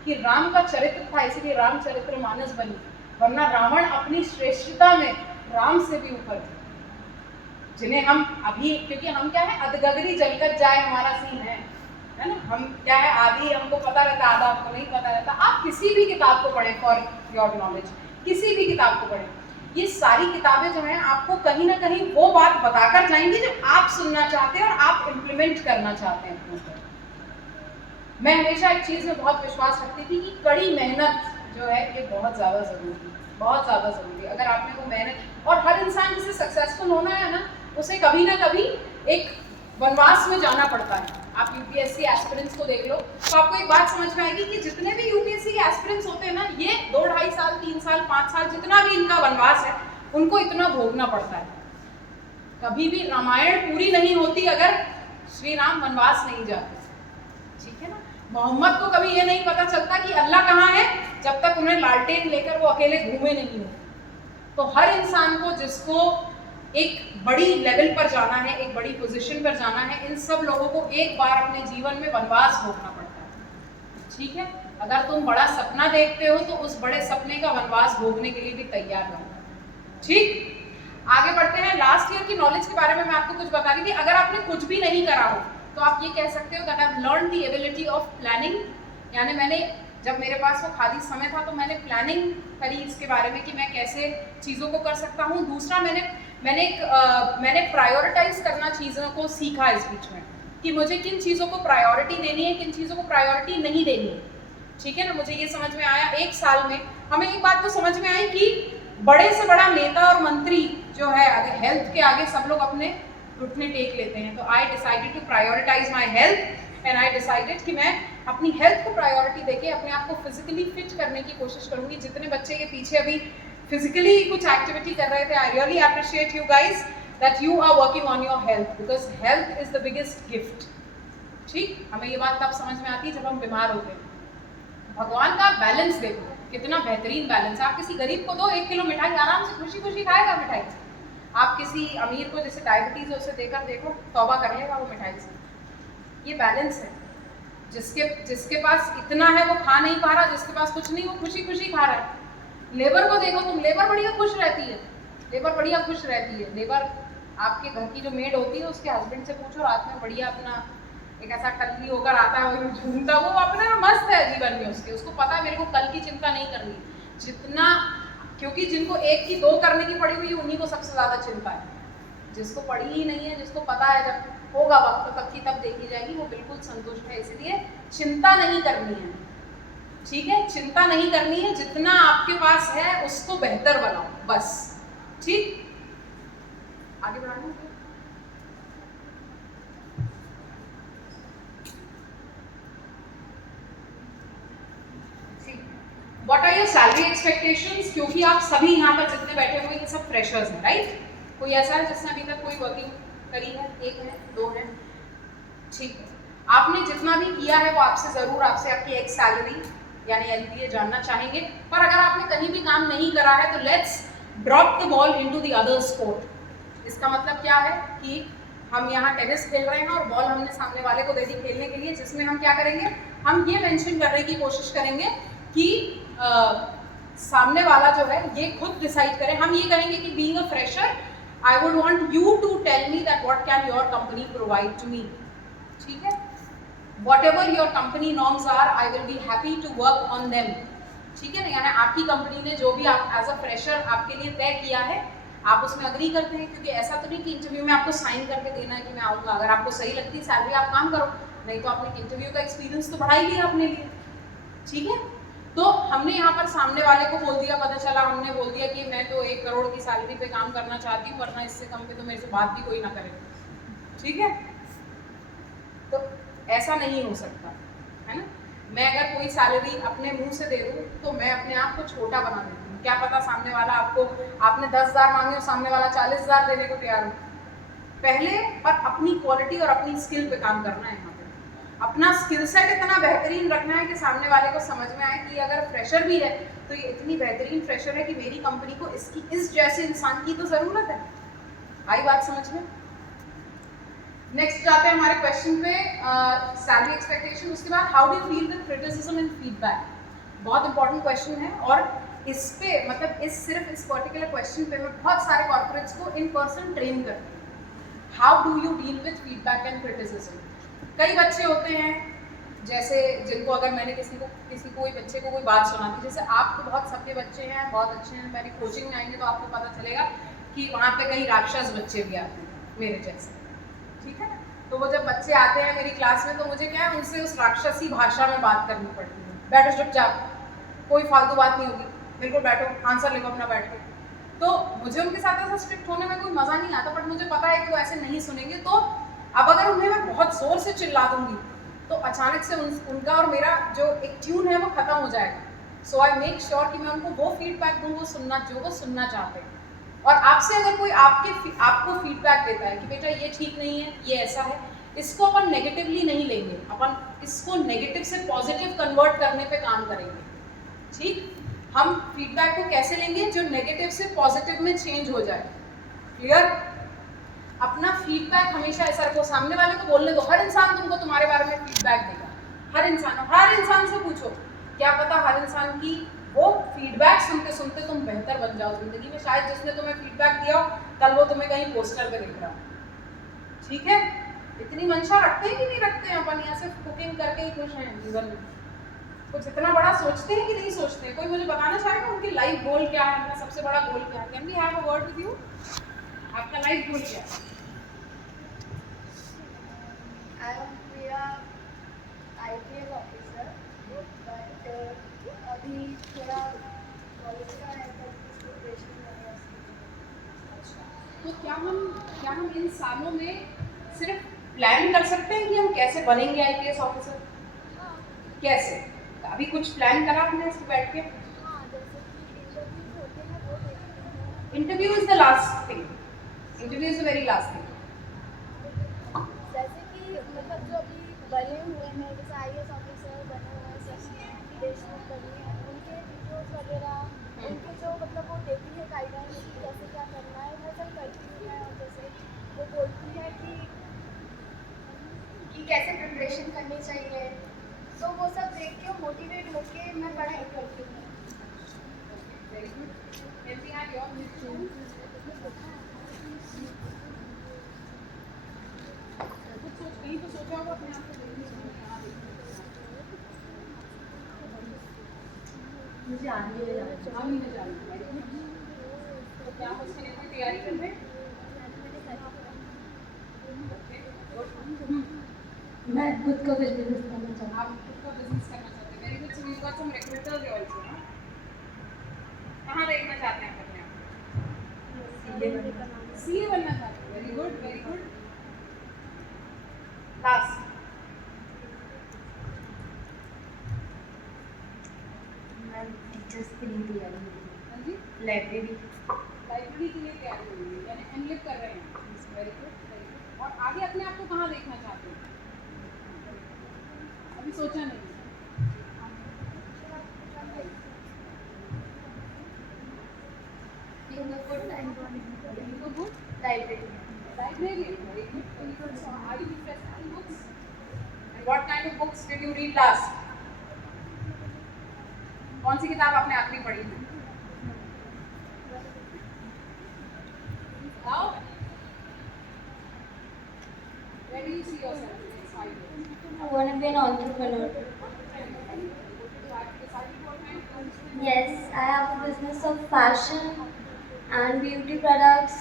कि राम का चरित्र था, इसलिए रामचरितमानस बनी, वरना रावण अपनी श्रेष्ठता में राम से भी ऊपर थे, जिन्हें हम अभी, क्योंकि हम क्या है, अधगगरी जलकर जाए हमारा सीन है ना, हम क्या है, आदि हमको पता रहता, आधा आपको नहीं पता रहता। आप किसी भी किताब को पढ़ें, फॉर योर नॉलेज, किसी भी किताब को पढ़ें, ये सारी किताबें जो हैं आपको कहीं ना कहीं वो बात बताकर जाएंगी जो आप सुनना चाहते हैं और आप इम्प्लीमेंट करना चाहते हैं अपने ऊपर। मैं हमेशा एक चीज़ में बहुत विश्वास रखती थी कि कड़ी मेहनत जो है ये बहुत ज़्यादा ज़रूरी है, बहुत ज़्यादा ज़रूरी है। अगर आपने वो मेहनत, और हर इंसान जिसे सक्सेसफुल होना है ना, उसे कभी ना कभी एक वनवास में जाना पड़ता है। आप यूपीएससी एस्पिरेंट्स को देख लो तो आपको एक बात समझ में आएगी कि जितने भी यूपीएससी के एस्पिरेंट्स होते हैं ना, ये 2-2.5 साल, 3 साल, 5 साल, जितना भी इनका वनवास है, उनको इतना भोगना पड़ता है। कभी भी रामायण पूरी नहीं होती अगर श्री राम वनवास नहीं जाते, ठीक है ना। मोहम्मद को कभी ये नहीं पता चलता कि अल्लाह कहाँ है जब तक उन्हें लालटेन लेकर वो अकेले घूमे नहीं हो। तो हर इंसान को जिसको एक बड़ी लेवल पर जाना है, एक बड़ी पोजीशन पर जाना है, इन सब लोगों को एक बार अपने जीवन में वनवास भोगना पड़ता है, ठीक है। अगर तुम बड़ा सपना देखते हो तो उस बड़े सपने का वनवास भोगने के लिए भी तैयार रहो, ठीक। आगे बढ़ते हैं। लास्ट ईयर की नॉलेज के बारे में मैं आपको कुछ बता रही थी। अगर आपने कुछ भी नहीं करा हो तो आप ये कह सकते हो that I have learn the ability of planning, यानी मैंने, जब मेरे पास वो खाली समय था तो मैंने प्लानिंग करी इसके बारे में कि मैं कैसे चीज़ों को कर सकता हूँ। दूसरा, मैंने प्रायोरिटाइज करना चीज़ों को सीखा इस बीच में कि मुझे किन चीज़ों को प्रायोरिटी देनी है, किन चीज़ों को प्रायोरिटी नहीं देनी है, ठीक है ना। मुझे ये समझ में आया 1 साल में, हमें एक बात तो समझ में आई कि बड़े से बड़ा नेता और मंत्री जो है, अगर हेल्थ के आगे सब लोग अपने घुटने टेक लेते हैं, तो I decided to prioritise my health and I decided कि मैं अपनी हेल्थ को प्रायोरिटी देके अपने आप को फिजिकली फिट करने की कोशिश करूंगी। जितने बच्चे ये पीछे अभी फिजिकली कुछ एक्टिविटी कर रहे थे, I really appreciate you guys that you are working on your health, because health is the biggest gift, ठीक। हमें ये बात तब समझ में आती है जब हम बीमार होते हैं। भगवान का बैलेंस देखो, कितना बेहतरीन बैलेंस। आप किसी गरीब को दो 1 किलो मिठाई, आराम से खुशी खुशी खाएगा मिठाई। आप किसी अमीर को जैसे डायबिटीज है उसे देकर देखो, तौबा कर लेगा वो मिठाई से। ये बैलेंस है। जिसके पास इतना है वो खा नहीं पा रहा, जिसके पास कुछ नहीं वो खुशी खुशी खा रहा है। लेबर को देखो तुम, लेबर बढ़िया खुश रहती है, लेबर बढ़िया खुश रहती है। लेबर आपके घर की जो मेड होती है उसके हस्बैंड से पूछो, रात में बढ़िया अपना एक ऐसा टल्ली होकर आता है और झूमता, वो अपना मस्त है जीवन में। उसको पता है मेरे को कल की चिंता नहीं करनी जितना, क्योंकि जिनको 1 की 2 करने की पड़ी हुई है उन्हीं को सबसे ज्यादा चिंता है। जिसको पड़ी ही नहीं है, जिसको पता है जब होगा वक्त तब की तब देखी जाएगी, वो बिल्कुल संतुष्ट है। इसलिए चिंता नहीं करनी है, ठीक है, चिंता नहीं करनी है। जितना आपके पास है उसको बेहतर बनाओ बस, ठीक। आगे बढ़ाना है। What are your salary expectations? क्योंकि आप सभी यहाँ पर जितने बैठे हुए ये सब फ्रेशर्स हैं, राइट। कोई ऐसा है जिसने अभी तक कोई वर्किंग करी है? 1 है, 2 है, ठीक है। आपने जितना भी किया है वो आपसे ज़रूर आपसे आपकी एक सैलरी यानी LPA जानना चाहेंगे। पर अगर आपने कहीं भी काम नहीं करा है तो let's drop the ball into the other sport. इसका मतलब क्या है कि हम यहाँ टेनिस खेल रहे हैं और बॉल हमने सामने वाले को दे दी खेलने के लिए, जिसमें हम क्या करेंगे, हम ये मेंशन करने की कोशिश करेंगे कि सामने वाला जो है ये खुद डिसाइड करे। हम ये कहेंगे कि being a fresher I would want you to tell me that what can your company provide to me, ठीक है। Whatever your company norms are I will be happy to work on them, ठीक है ना। यानी आपकी कंपनी ने जो भी आप एज अ फ्रेशर आपके लिए तय किया है आप उसमें अग्री करते हैं, क्योंकि ऐसा तो नहीं कि इंटरव्यू में आपको साइन करके देना है कि मैं आऊँगा। अगर आपको सही लगती है सैलरी आप काम करो, नहीं तो आपने इंटरव्यू का एक्सपीरियंस तो बढ़ा ही लिया अपने लिए, ठीक है। तो हमने यहाँ पर सामने वाले को बोल दिया, पता चला हमने बोल दिया कि मैं तो 1 करोड़ की सैलरी पे काम करना चाहती हूँ, वरना इससे कम पे तो मेरे से बात भी कोई ना करे, ठीक है। तो ऐसा नहीं हो सकता है ना। मैं अगर कोई सैलरी अपने मुंह से दे दूँ तो मैं अपने आप को छोटा बना देती हूँ। क्या पता सामने वाला आपने 10,000 मांगे और सामने वाला 40,000 देने को तैयार हो। पहले पर अपनी क्वालिटी और अपनी स्किल पे काम करना है। यहाँ पे अपना स्किल सेट इतना बेहतरीन रखना है कि सामने वाले को समझ में आए कि अगर फ्रेशर भी है तो ये इतनी बेहतरीन फ्रेशर है कि मेरी कंपनी को इस जैसे इंसान की तो ज़रूरत है। आई बात समझ में। नेक्स्ट जाते हैं हमारे क्वेश्चन पे, सैलरी एक्सपेक्टेशन। उसके बाद how do you feel with criticism and feedback. बहुत इंपॉर्टेंट क्वेश्चन है और इस पे मतलब सिर्फ इस पर्टिकुलर क्वेश्चन पे मैं बहुत सारे कॉर्पोरेट्स को इन पर्सन ट्रेन करती हूँ। How do you deal with feedback and criticism. कई बच्चे होते हैं जैसे जिनको अगर मैंने कोई बच्चे को कोई बात सुनाती, जैसे आप तो बहुत सबके बच्चे हैं बहुत अच्छे हैं, मेरी कोचिंग में आएंगे तो आपको पता चलेगा कि वहाँ पे कई राक्षस बच्चे भी आते हैं मेरे जैसे, ठीक है ना। तो वो जब बच्चे आते हैं मेरी क्लास में तो मुझे क्या है उनसे उस राक्षसी भाषा में बात करनी पड़ती है। बैठो चुपचाप, कोई फालतू बात नहीं होगी, बिल्कुल बैठो, आंसर लिखो अपना बैठ के। तो मुझे उनके साथ ऐसा स्ट्रिक्ट होने में कोई मज़ा नहीं आता, बट मुझे पता है कि वो ऐसे नहीं सुनेंगे। तो अब अगर उन्हें मैं बहुत ज़ोर से चिल्ला दूंगी तो अचानक से उनका और मेरा जो एक ट्यून है वो ख़त्म हो जाएगा। सो आई मेक श्योर कि मैं उनको वो फीडबैक दूँ वो सुनना चाहते हैं। और आपसे अगर कोई आपको फीडबैक देता है कि बेटा ये ठीक नहीं है, ये ऐसा है, इसको अपन नेगेटिवली नहीं लेंगे, अपन इसको नेगेटिव से पॉजिटिव कन्वर्ट करने पे काम करेंगे। ठीक, हम फीडबैक को कैसे लेंगे? जो नेगेटिव से पॉजिटिव में चेंज हो जाए। क्लियर? अपना फीडबैक हमेशा ऐसा रखो, सामने वाले को बोलने दो। हर इंसान तुमको तुम्हारे बारे में फीडबैक देगा, हर इंसान से पूछो, क्या पता हर इंसान की वो फीडबैक सुनते सुनते तुम बेहतर बन जाओ जिंदगी में। शायद जिसने तुम्हें फीडबैक दिया हो कल वो तुम्हें कहीं पोस्टर पे देख रहा हो। ठीक है? इतनी मंशा रखते हैं कि नहीं रखते हैं अपन? यहाँ सिर्फ कुकिंग करके ही खुश हैं जीवन में? कुछ इतना बड़ा सोचते हैं कि नहीं सोचते हैं? कोई मुझे बताना चाहेगा उनकी लाइफ गोल क्या है? उनका सबसे बड़ा गोल क्या है? Can we have a word with you? आपका लाइफ गोल क्या है? मेरा IPS ऑफिसर, बट अभी थोड़ा कॉलेज का है तो प्रिपरेशन कर रहा हूँ। तो क्या हम इन सालों में सिर्फ प्लान कर सकते हैं कि हम कैसे बनेंगे आईपीएस ऑफिसर? कैसे? अभी कुछ प्लान करा आपने इस पे बैठ के? Interview is the last thing, interview is the very last thing. जैसे कि मतलब जो अभी बने हुए हैं, जैसे IAS ऑफिसर बने हुए हैं, शशि देशमुख बनी है, उनके वीडियोस वगैरह, उनके जो मतलब वो देती है गाइडेंस कि कैसे क्या करना है, वो सब करती हूँ मैं। और जैसे वो बोलती है कि कैसे प्रिपरेशन करनी चाहिए, तो वो सब देख के मोटिवेट होके मैं पढ़ाई करती हूँ। Very good. Can we have your mission? कुछ सोच कहीं तो सोचा होगा अपने आप को देखने के लिए, यहाँ मुझे आर्मी में जाना है। आर्मी में जाना है। Very good. तो क्या उसके लिए कोई तैयारी कर रहे हैं? मैं खुद का कुछ बिजनेस करना चाहती आप खुद का बिजनेस करना चाहते हैं। Very good. So we got some recruiters also ना। कहाँ देखना चाहते हैं अपने आप? सीए बनना चाहते हैं। Very good, very good. Last, मैं टीचर्स के लिए तैयारी कर रही हाँ जी, हूँ, लाइब्रेरी के लिए तैयारी हो रही है, यानी एनलिप कर रहे हैं। Very good, very good. और आगे अपने आप को कहाँ देखना चाहते हैं? अभी सोचा नहीं। Good library librarian. Very good, very good. So are you interested in books? And what kind of books did you read last? कौन सी किताब आपने आखिरी पढ़ी थी? Now, where do you see yourself in the next 5 years? I want to be an entrepreneur. Yes, I have a business of fashion and beauty products.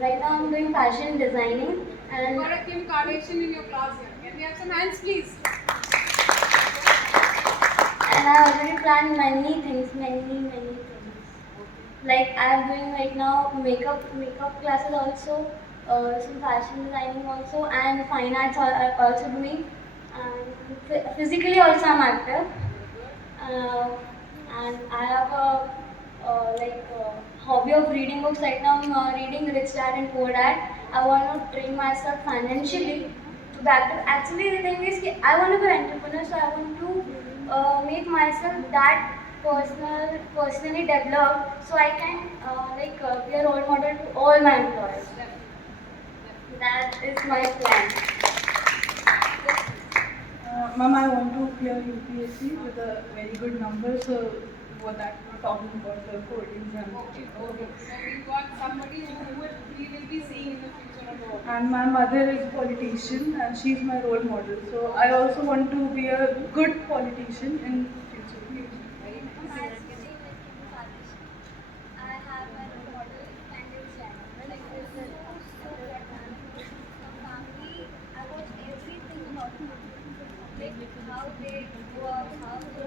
Right now I'm doing fashion designing You and got a Kim Kardashian in your class here. Can we have some hands, please? I already planned many things. Like I'm doing right now makeup classes also, some fashion designing also, and fine arts are also doing. And physically also I'm active. And I have a hobby of reading books. Right now I'm reading Rich Dad and Poor Dad. I want to train myself financially to be active. Actually, the thing is, I want to be an entrepreneur, so I want to make myself that personally developed, so I can be a role model to all my employees. That is my plan. Ma'am, I want to clear UPSC with a very good number, so what that we're talking about the coding and Okay. So we got somebody who we will be seeing in the future of the world. and my mother is a politician and she's my role model. So I also want to be a good politician in future. Very nice. I have my role model and his family पे हुआ था तो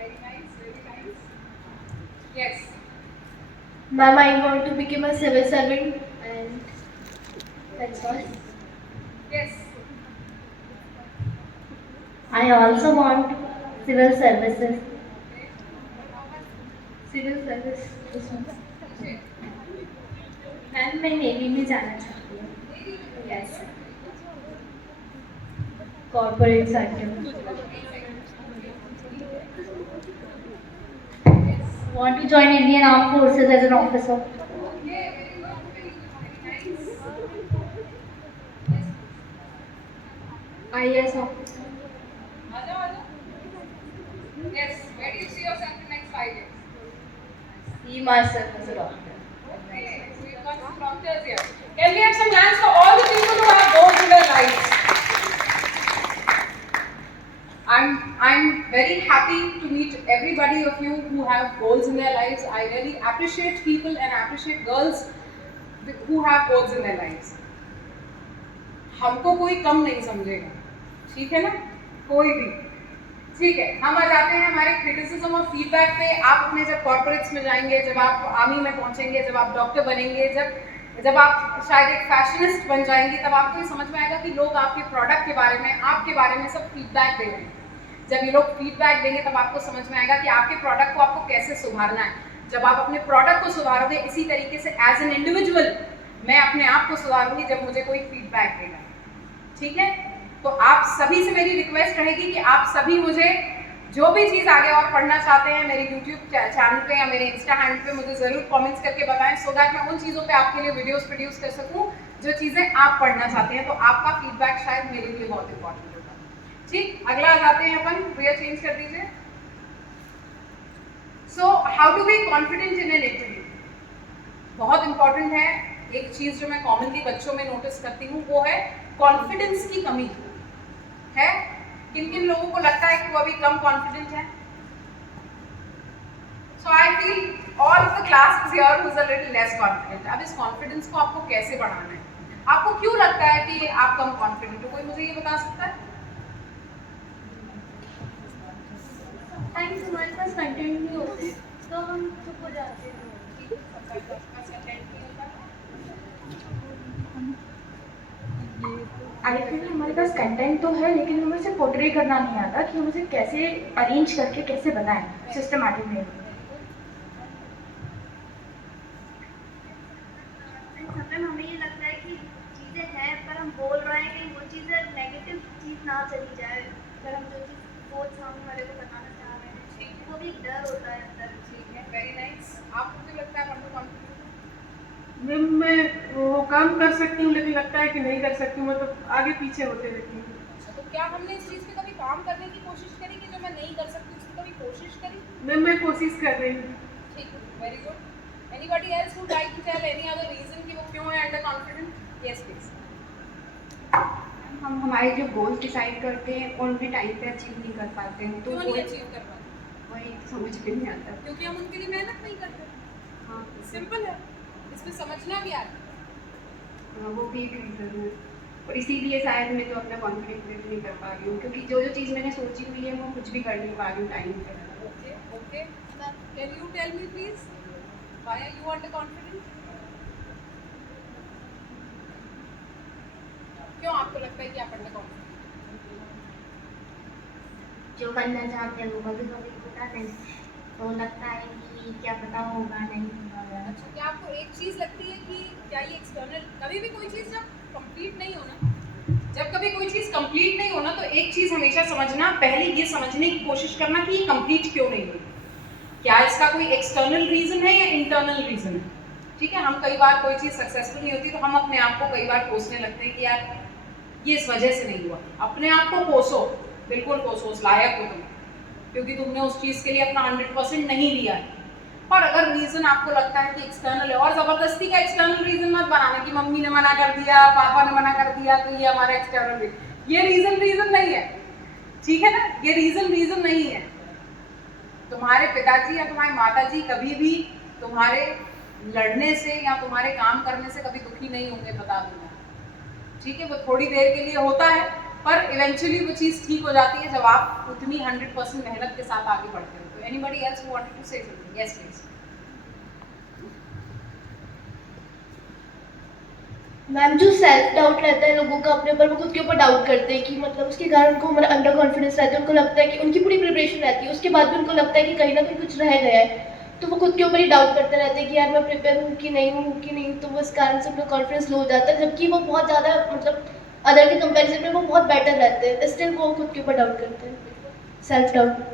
Very nice, very nice. Yes. Ma'am, I want to become a civil servant and that's all. Yes. I also want civil services. Okay. Civil service. Abhishek. Ma'am मैं नेवी में जाना चाहती हूँ. Yes. Corporate sector. Want to join Indian Armed Forces as an officer. Okay, very good, very good, very nice. Yes. IAS officer. Aja, aja. Yes. Where do you see yourself in next 5 years? See myself as a doctor. Okay. So you've got some doctors here. Can we have some hands for all the people who have goals in their lives? I'm very happy to meet everybody of you who have goals in their lives. I really appreciate people and appreciate girls who have goals in their lives. हमको कोई कम नहीं समझेगा, ठीक है ना? कोई भी, ठीक है. हम आ जाते हैं हमारे क्रिटिसिज्म और फीडबैक पे. आप अपने जब कॉर्पोरेट्स में जाएंगे, जब आप आर्मी में पहुंचेंगे, जब आप डॉक्टर बनेंगे, जब आप शायद एक फैशनिस्ट बन जाएंगे, तब आपको ये समझ में आएगा कि लोग आपके प्रोडक्ट के बारे में, आपके बारे में सब फीडबैक दे रहे हैं. जब ये लोग फीडबैक देंगे तब आपको समझ में आएगा कि आपके प्रोडक्ट को आपको कैसे सुधारना है. जब आप अपने प्रोडक्ट को सुधारोगे, इसी तरीके से एज एन इंडिविजुअल मैं अपने आप को सुधारूंगी जब मुझे कोई फीडबैक देगा, ठीक है? तो आप सभी से मेरी रिक्वेस्ट रहेगी कि आप सभी मुझे जो भी चीज़ आगे और पढ़ना चाहते हैं मेरे यूट्यूब चैनल पे या मेरे इंस्टा हैंडल पे मुझे ज़रूर कमेंट्स करके बताएं, सो दैट मैं उन चीज़ों पे आपके लिए वीडियोस प्रोड्यूस कर सकूं जो चीज़ें आप पढ़ना चाहते हैं. तो आपका फीडबैक शायद मेरे लिए बहुत इंपॉर्टेंट होगा. ठीक, अगला आ जाते हैं अपन. भैया चेंज कर दीजिए. So how to be confident in an interview. बहुत इंपॉर्टेंट है. एक चीज़ जो मैं कॉमनली बच्चों में नोटिस करती हूँ वो है कॉन्फिडेंस की कमी है. किन किन लोगों को लगता है कि वो अभी कम कॉन्फिडेंट है? So I feel all of the class is here who is a little less confident. अब इस कॉन्फिडेंस को आपको कैसे बढ़ाना है? आपको क्यों लगता है कि आप कम कॉन्फिडेंट हो? कोई मुझे ये बता सकता है? टाइम्स हमारे पास कंटेंट नहीं होते तो हम चुप हो जाते हैं. आई फील हमारे पास कंटेंट तो है लेकिन हमें उसे पोर्ट्रे करना नहीं आता कि हम उसे कैसे अरेंज करके कैसे बनाएं सिस्टमैटिक वे में. समटाइम हमें ये लगता है कि चीज़ें हैं पर हम बोल रहे हैं कि वो चीज़ें नेगेटिव चीज़ ना चली जाए. अगर हम जो चीज़ सोच सामने वाले को बताना चाह रहे हैं, ठीक है, वो भी एक डर होता है अंदर. ठीक है, वेरी नाइस. आपको क्यों लगता है अंडर कॉन्फिडेंट? मैम मैं वो काम कर सकती हूँ लेकिन लगता है कि नहीं कर सकती हूँ, मतलब आगे पीछे होते रहती हूँ. अच्छा, तो क्या हमने इस चीज़ पे कभी काम करने की कोशिश करी कि जो मैं नहीं कर सकती उसकी कभी कोशिश करी? मैम मैं कोशिश कर रही हूँ. ठीक है, very good. Anybody else would like to tell any other reason कि वो क्यों है अंडर कॉन्फिडेंट? Yes please. हम हमारे जो गोल्स डिसाइड करते हैं और उन्हें टाइम पे अचीव नहीं कर पाते हैं तो क्यों नहीं अचीव कर पाते? वही समझ में नहीं आता. क्योंकि हम उनके लिए मेहनत नहीं करते. हाँ सिंपल है. इसमें समझना भी आता है. वो भी एक रीज़न है और इसीलिए शायद मैं तो अपना कॉन्फिडेंस बिल्ड नहीं कर पा रही हूँ क्योंकि जो जो चीज़ मैंने सोची हुई है वो कुछ भी कर नहीं पा रही हूँ टाइम पे. Okay okay. Can you tell me please why are you under confident? क्यों आपको लगता है कि आप अंडर कॉन्फिडेंट? जो करना चाहते हैं वो कभी कभी होता नहीं तो लगता है कि क्या पता होगा नहीं होगा. अच्छा, क्या आपको एक चीज़ लगती है कि क्या ये एक्सटर्नल कभी भी कोई चीज़ जब कंप्लीट नहीं होना, जब कभी कोई चीज़ कंप्लीट नहीं होना तो एक चीज़ हमेशा समझना, पहले ये समझने की कोशिश करना कि ये कंप्लीट क्यों नहीं हुई. क्या इसका कोई एक्सटर्नल रीज़न है या इंटरनल रीज़न है? ठीक है, हम कई बार कोई चीज़ सक्सेसफुल नहीं होती तो हम अपने आप को कई बार कोसने लगते हैं कि यार ये इस वजह से नहीं हुआ. अपने आप को कोसो, बिल्कुल कोसो, उस लायक हो तुम, क्योंकि तुमने उस चीज़ के लिए अपना 100% नहीं दिया है. और अगर रीज़न आपको लगता है कि एक्सटर्नल है, और ज़बरदस्ती का एक्सटर्नल रीज़न मत बनाना कि मम्मी ने मना कर दिया, पापा ने मना कर दिया तो ये हमारा एक्सटर्नल रीज़न. ये रीज़न नहीं है, ठीक है ना? ये रीज़न नहीं है. तुम्हारे पिताजी या तुम्हारी माताजी कभी भी तुम्हारे लड़ने से या तुम्हारे काम करने से कभी दुखी नहीं होंगे, बता दूंगा. ठीक है, वो थोड़ी देर के लिए होता है पर इवेंचुअली वो चीज़ ठीक हो जाती है जब आप उतनी 100% मेहनत के साथ आगे बढ़ते हो। तो anybody else who wanted to say something? Yes please. Ma'am, जो सेल्फ डाउट रहता है लोगों का अपने ऊपर, वो खुद के ऊपर डाउट करते हैं कि मतलब उसके कारण उनको हमारा अंडर कॉन्फिडेंस रहता है, उनको लगता है कि उनकी पूरी प्रिपरेशन रहती है, उसके बाद भी उनको लगता है कि कहीं ना कहीं कुछ रह गया है, तो वो खुद के ऊपर ही डाउट करते रहते हैं कि यार मैं प्रिपेयर हूँ कि नहीं, तो वो इस कारण से अपना कॉन्फिडेंस लो हो जाता है, जबकि वो बहुत ज़्यादा मतलब अदर के कंपेरिजन में वो बहुत बेटर रहते हैं, स्टिल वो खुद के ऊपर डाउट करते हैं, self doubt.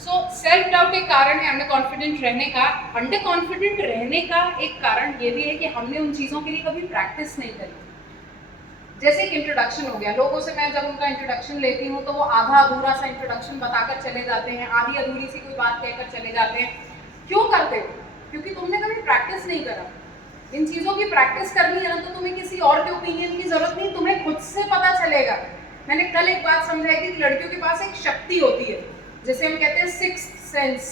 So self doubt एक कारण है अंडर कॉन्फिडेंट रहने का। अंडर कॉन्फिडेंट रहने का एक कारण ये भी है कि हमने उन चीज़ों के लिए कभी प्रैक्टिस नहीं करी। जैसे एक इंट्रोडक्शन हो गया, लोगों से मैं जब उनका इंट्रोडक्शन लेती हूँ तो वो आधा अधूरा सा इंट्रोडक्शन बताकर चले जाते हैं, आधी अधूरी सी कोई बात कहकर चले जाते हैं। क्यों करते हो? क्योंकि तुमने कभी प्रैक्टिस नहीं करा। इन चीज़ों की प्रैक्टिस करनी है ना, तो तुम्हें किसी और के ओपिनियन की जरूरत नहीं, तुम्हें खुद से पता चलेगा। मैंने कल एक बात समझाई थी कि लड़कियों के पास एक शक्ति होती है, जैसे हम कहते हैं सिक्स्थ सेंस।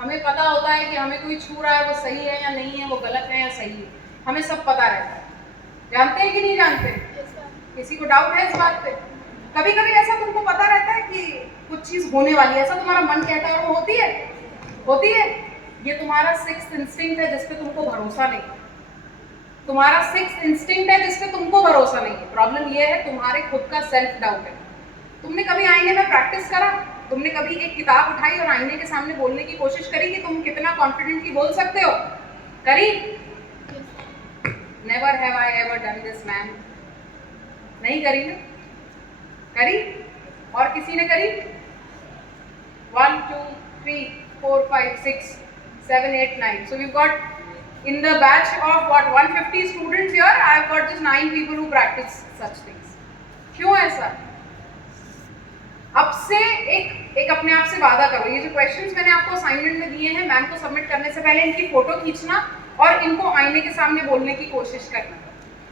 हमें पता होता है कि हमें कोई छू रहा है, वो सही है या नहीं है, वो गलत है या सही है, हमें सब पता रहता है। जानते हैं कि नहीं जानते? किसी को डाउट है इस बात पे? कभी कभी ऐसा तुमको पता रहता है कि कुछ चीज़ होने वाली है, ऐसा तुम्हारा मन कहता है और वो होती है? होती है। ये तुम्हारा सिक्स्थ इंस्टिंक्ट है जिस पे तुमको भरोसा नहीं। तुम्हारा सिक्स्थ इंस्टिंक्ट है जिस पे तुमको भरोसा नहीं है। प्रॉब्लम ये है तुम्हारे खुद का सेल्फ डाउट है। तुमने कभी आईने में प्रैक्टिस करा? तुमने कभी एक किताब उठाई और आईने के सामने बोलने की कोशिश करी कि तुम कितना कॉन्फिडेंटली बोल सकते हो? करी? Never have I ever done this man. नहीं करी ना? करी? और किसी ने करी? 1 2 3 4 5 6 7 8 9. So we've got in the batch of what 150 students here, I've got just 9 people who practice such things. क्यों ऐसा? अब से एक अपने आप से वादा करो, ये जो क्वेश्चंस मैंने आपको असाइनमेंट में दिए हैं, मैम को सबमिट करने से पहले इनकी फोटो खींचना और इनको आईने के सामने बोलने की कोशिश करना।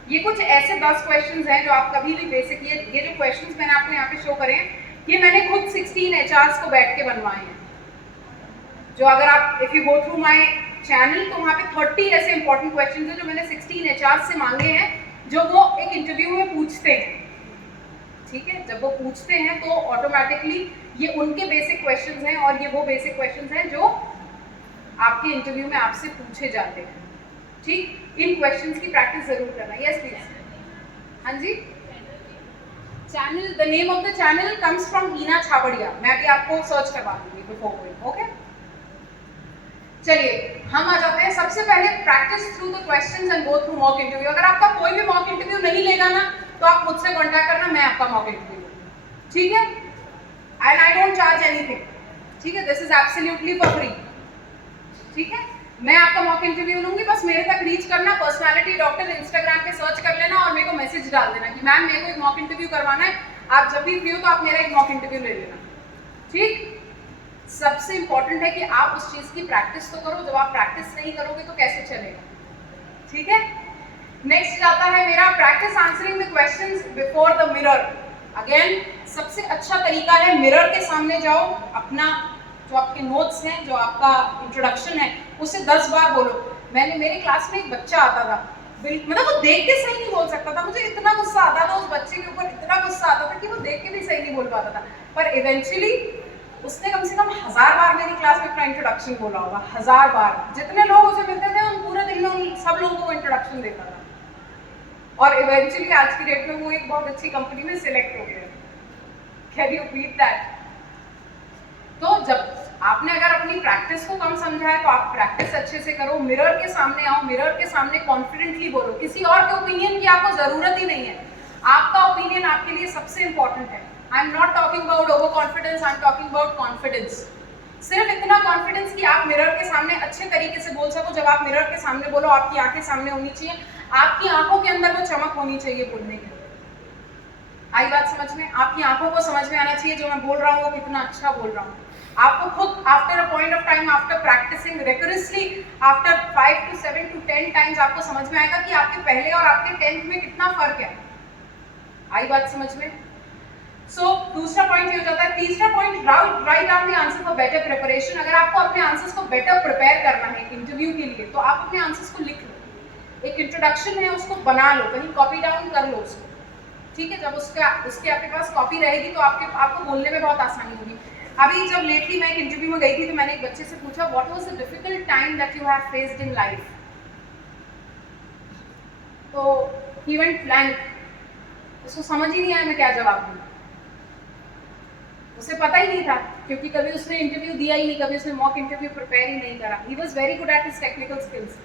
ये कुछ ऐसे 10 क्वेश्चंस हैं जो आप कभी भी बेसिक, ये जो क्वेश्चंस मैंने आपको यहाँ पे शो करे हैं, ये मैंने खुद 16 HRs को बैठ के बनवाए हैं। जो अगर आप if you go through my channel तो वहाँ पे 30 ऐसे इंपॉर्टेंट क्वेश्चंस हैं जो मैंने 16 HRs से मांगे हैं, जो वो एक इंटरव्यू में पूछते हैं। ठीक है, जब वो पूछते हैं तो ऑटोमेटिकली ये उनके बेसिक क्वेश्चंस हैं और ये वो बेसिक क्वेश्चंस हैं जो आपके इंटरव्यू में आपसे पूछे जाते हैं। ठीक, इन क्वेश्चंस की प्रैक्टिस जरूर करना। Yes please. हाँ जी, channel, the name of the channel comes from Ina Chhabria. मैं अभी आपको सर्च करवा दूंगी बिफोर गोइंग। ओके, चलिए हम आ जाते हैं। सबसे पहले practice through the questions and go through mock interview. अगर आपका कोई भी मॉक इंटरव्यू नहीं लेगा ना, तो आप मुझसे कांटेक्ट करना, मैं आपका मॉक इंटरव्यू लूंगी। ठीक है, and I don't charge anything. ठीक है, this is absolutely for free. ठीक है, मैं आपका मॉक इंटरव्यू लूंगी, बस मेरे तक रीच करना, पर्सनालिटी डॉक्टर इंस्टाग्राम पे सर्च कर लेना और मेरे को मैसेज डाल देना कि मैम मेरे को एक मॉक इंटरव्यू करवाना है। आप जब भी फ्री हो तो आप मेरा एक मॉक इंटरव्यू ले लेना। ठीक, सबसे इंपॉर्टेंट है कि आप उस चीज की प्रैक्टिस तो करो। जब आप प्रैक्टिस नहीं करोगे तो कैसे चलेगा? ठीक है, नेक्स्ट आता है मेरा practice answering the questions before the mirror. Again सबसे अच्छा तरीका है मिरर के सामने जाओ, अपना जो आपके नोट्स हैं, जो आपका इंट्रोडक्शन है, उसे 10 बार बोलो। मेरे क्लास में एक बच्चा आता था, मतलब वो देख के सही नहीं बोल सकता था, मुझे इतना गुस्सा आता था उस बच्चे के ऊपर, इतना गुस्सा आता था कि वो देख के भी सही नहीं बोल पाता था। पर इवेंचुअली उसने कम से कम 1000 बार मेरी क्लास में अपना इंट्रोडक्शन बोला होगा। 1000 बार। जितने लोग उसे मिलते थे उन पूरे दिन में उन सब लोगों को इंट्रोडक्शन देता था और इवेंचुअली आज की डेट में वो एक बहुत अच्छी कंपनी में सिलेक्ट हो गया। Can you beat that? तो जब आपने अगर अपनी प्रैक्टिस को कम समझा है तो आप प्रैक्टिस अच्छे से करो। मिरर के सामने आओ, मिरर के सामने कॉन्फिडेंटली बोलो। किसी और के ओपिनियन की आपको जरूरत ही नहीं है। आपका ओपिनियन आपके लिए सबसे इंपॉर्टेंट है। आई am not talking about over confidence, I am talking about confidence. सिर्फ इतना कॉन्फिडेंस कि आप मिरर के सामने अच्छे तरीके से बोल सको। जब आप मिरर के सामने बोलो, आपकी आंखें सामने होनी चाहिए, आपकी आंखों के अंदर वो चमक होनी चाहिए बोलने के लिए। आई बात समझ में? आपकी आंखों को समझ में आना चाहिए जो मैं बोल रहा हूँ वो कितना अच्छा बोल रहा हूँ। आपको खुद after a point of time, after practicing recurrently, after 5 to 7 to 10 times आपको समझ में आएगा कि आपके पहले और आपके 10th में कितना फर्क है। आई बात समझ में? सो दूसरा पॉइंट ये हो जाता है। तीसरा point, write down the answer for better preparation. अगर आपको अपने आंसर्स को बेटर प्रिपेयर करना है इंटरव्यू के लिए, तो आप अपने आंसर्स को लिख लो। एक इंट्रोडक्शन है उसको बना लो, कहीं कॉपी डाउन कर लो उसको। ठीक है, जब उसके आपके पास कॉपी रहेगी तो आपको बोलने में बहुत आसानी होगी। अभी जब लेटली मैं एक इंटरव्यू में गई थी तो मैंने एक बच्चे से पूछा what was the difficult time that you have faced in life, तो ही वेंट ब्लैंक, उसको समझ ही नहीं आया मैं क्या जवाब दूँ। उसे पता ही नहीं था क्योंकि कभी उसने इंटरव्यू दिया ही नहीं, कभी उसने मॉक इंटरव्यू प्रिपेयर ही नहीं करा। He was very good at his technical skills.